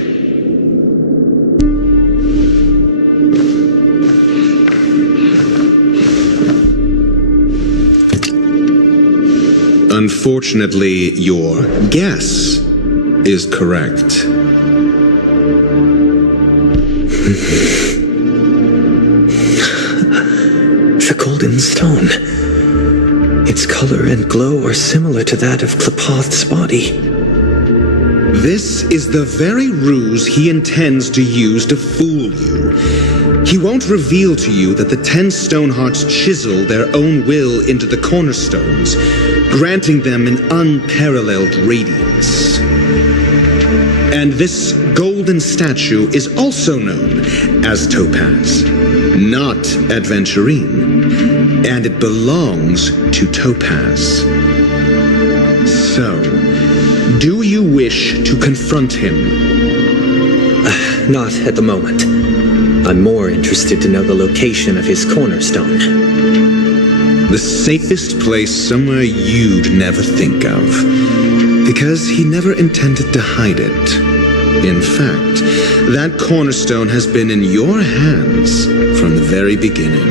Unfortunately, your guess is correct. The golden stone. Its color and glow are similar to that of Klapoth's body. This is the very ruse he intends to use to fool you. He won't reveal to you that the 10 Stonehearts chisel their own will into the cornerstones, granting them an unparalleled radiance. And this golden statue is also known as Topaz, not Aventurine, and it belongs to Topaz. So, do you wish to confront him? Not at the moment. I'm more interested to know the location of his cornerstone. The safest place somewhere you'd never think of. Because he never intended to hide it. In fact, that cornerstone has been in your hands from the very beginning.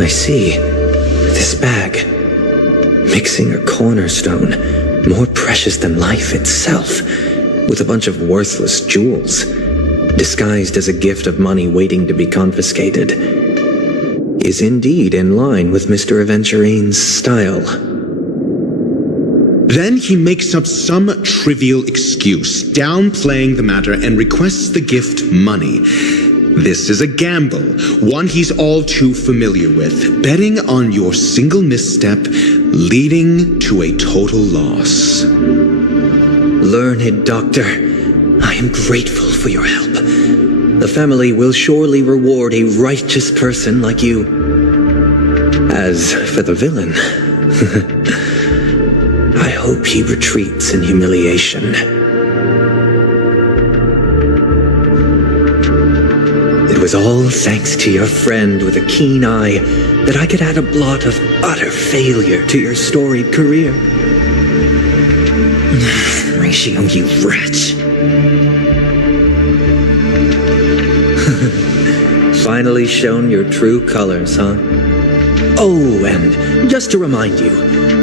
I see. This bag. Mixing a cornerstone, more precious than life itself, with a bunch of worthless jewels, disguised as a gift of money waiting to be confiscated, is indeed in line with Mr. Aventurine's style. Then he makes up some trivial excuse, downplaying the matter, and requests the gift money. This is a gamble, one he's all too familiar with, betting on your single misstep, leading to a total loss. Learned doctor, I am grateful for your help. The family will surely reward a righteous person like you. As for the villain, I hope he retreats in humiliation. It was all thanks to your friend with a keen eye that I could add a blot of utter failure to your storied career. Ratio, you wretch. Finally shown your true colors, huh? Oh, and just to remind you,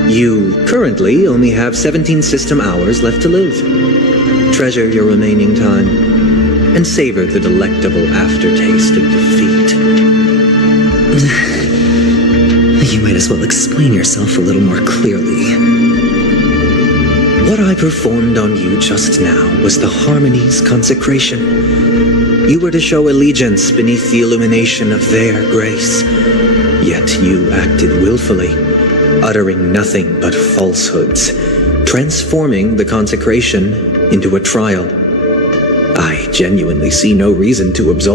you currently only have 17 system hours left to live. Treasure your remaining time, and savor the delectable aftertaste of defeat. You might as well explain yourself a little more clearly. What I performed on you just now was the Harmony's consecration. You were to show allegiance beneath the illumination of their grace. Yet you acted willfully, uttering nothing but falsehoods, transforming the consecration into a trial. I genuinely see no reason to absolve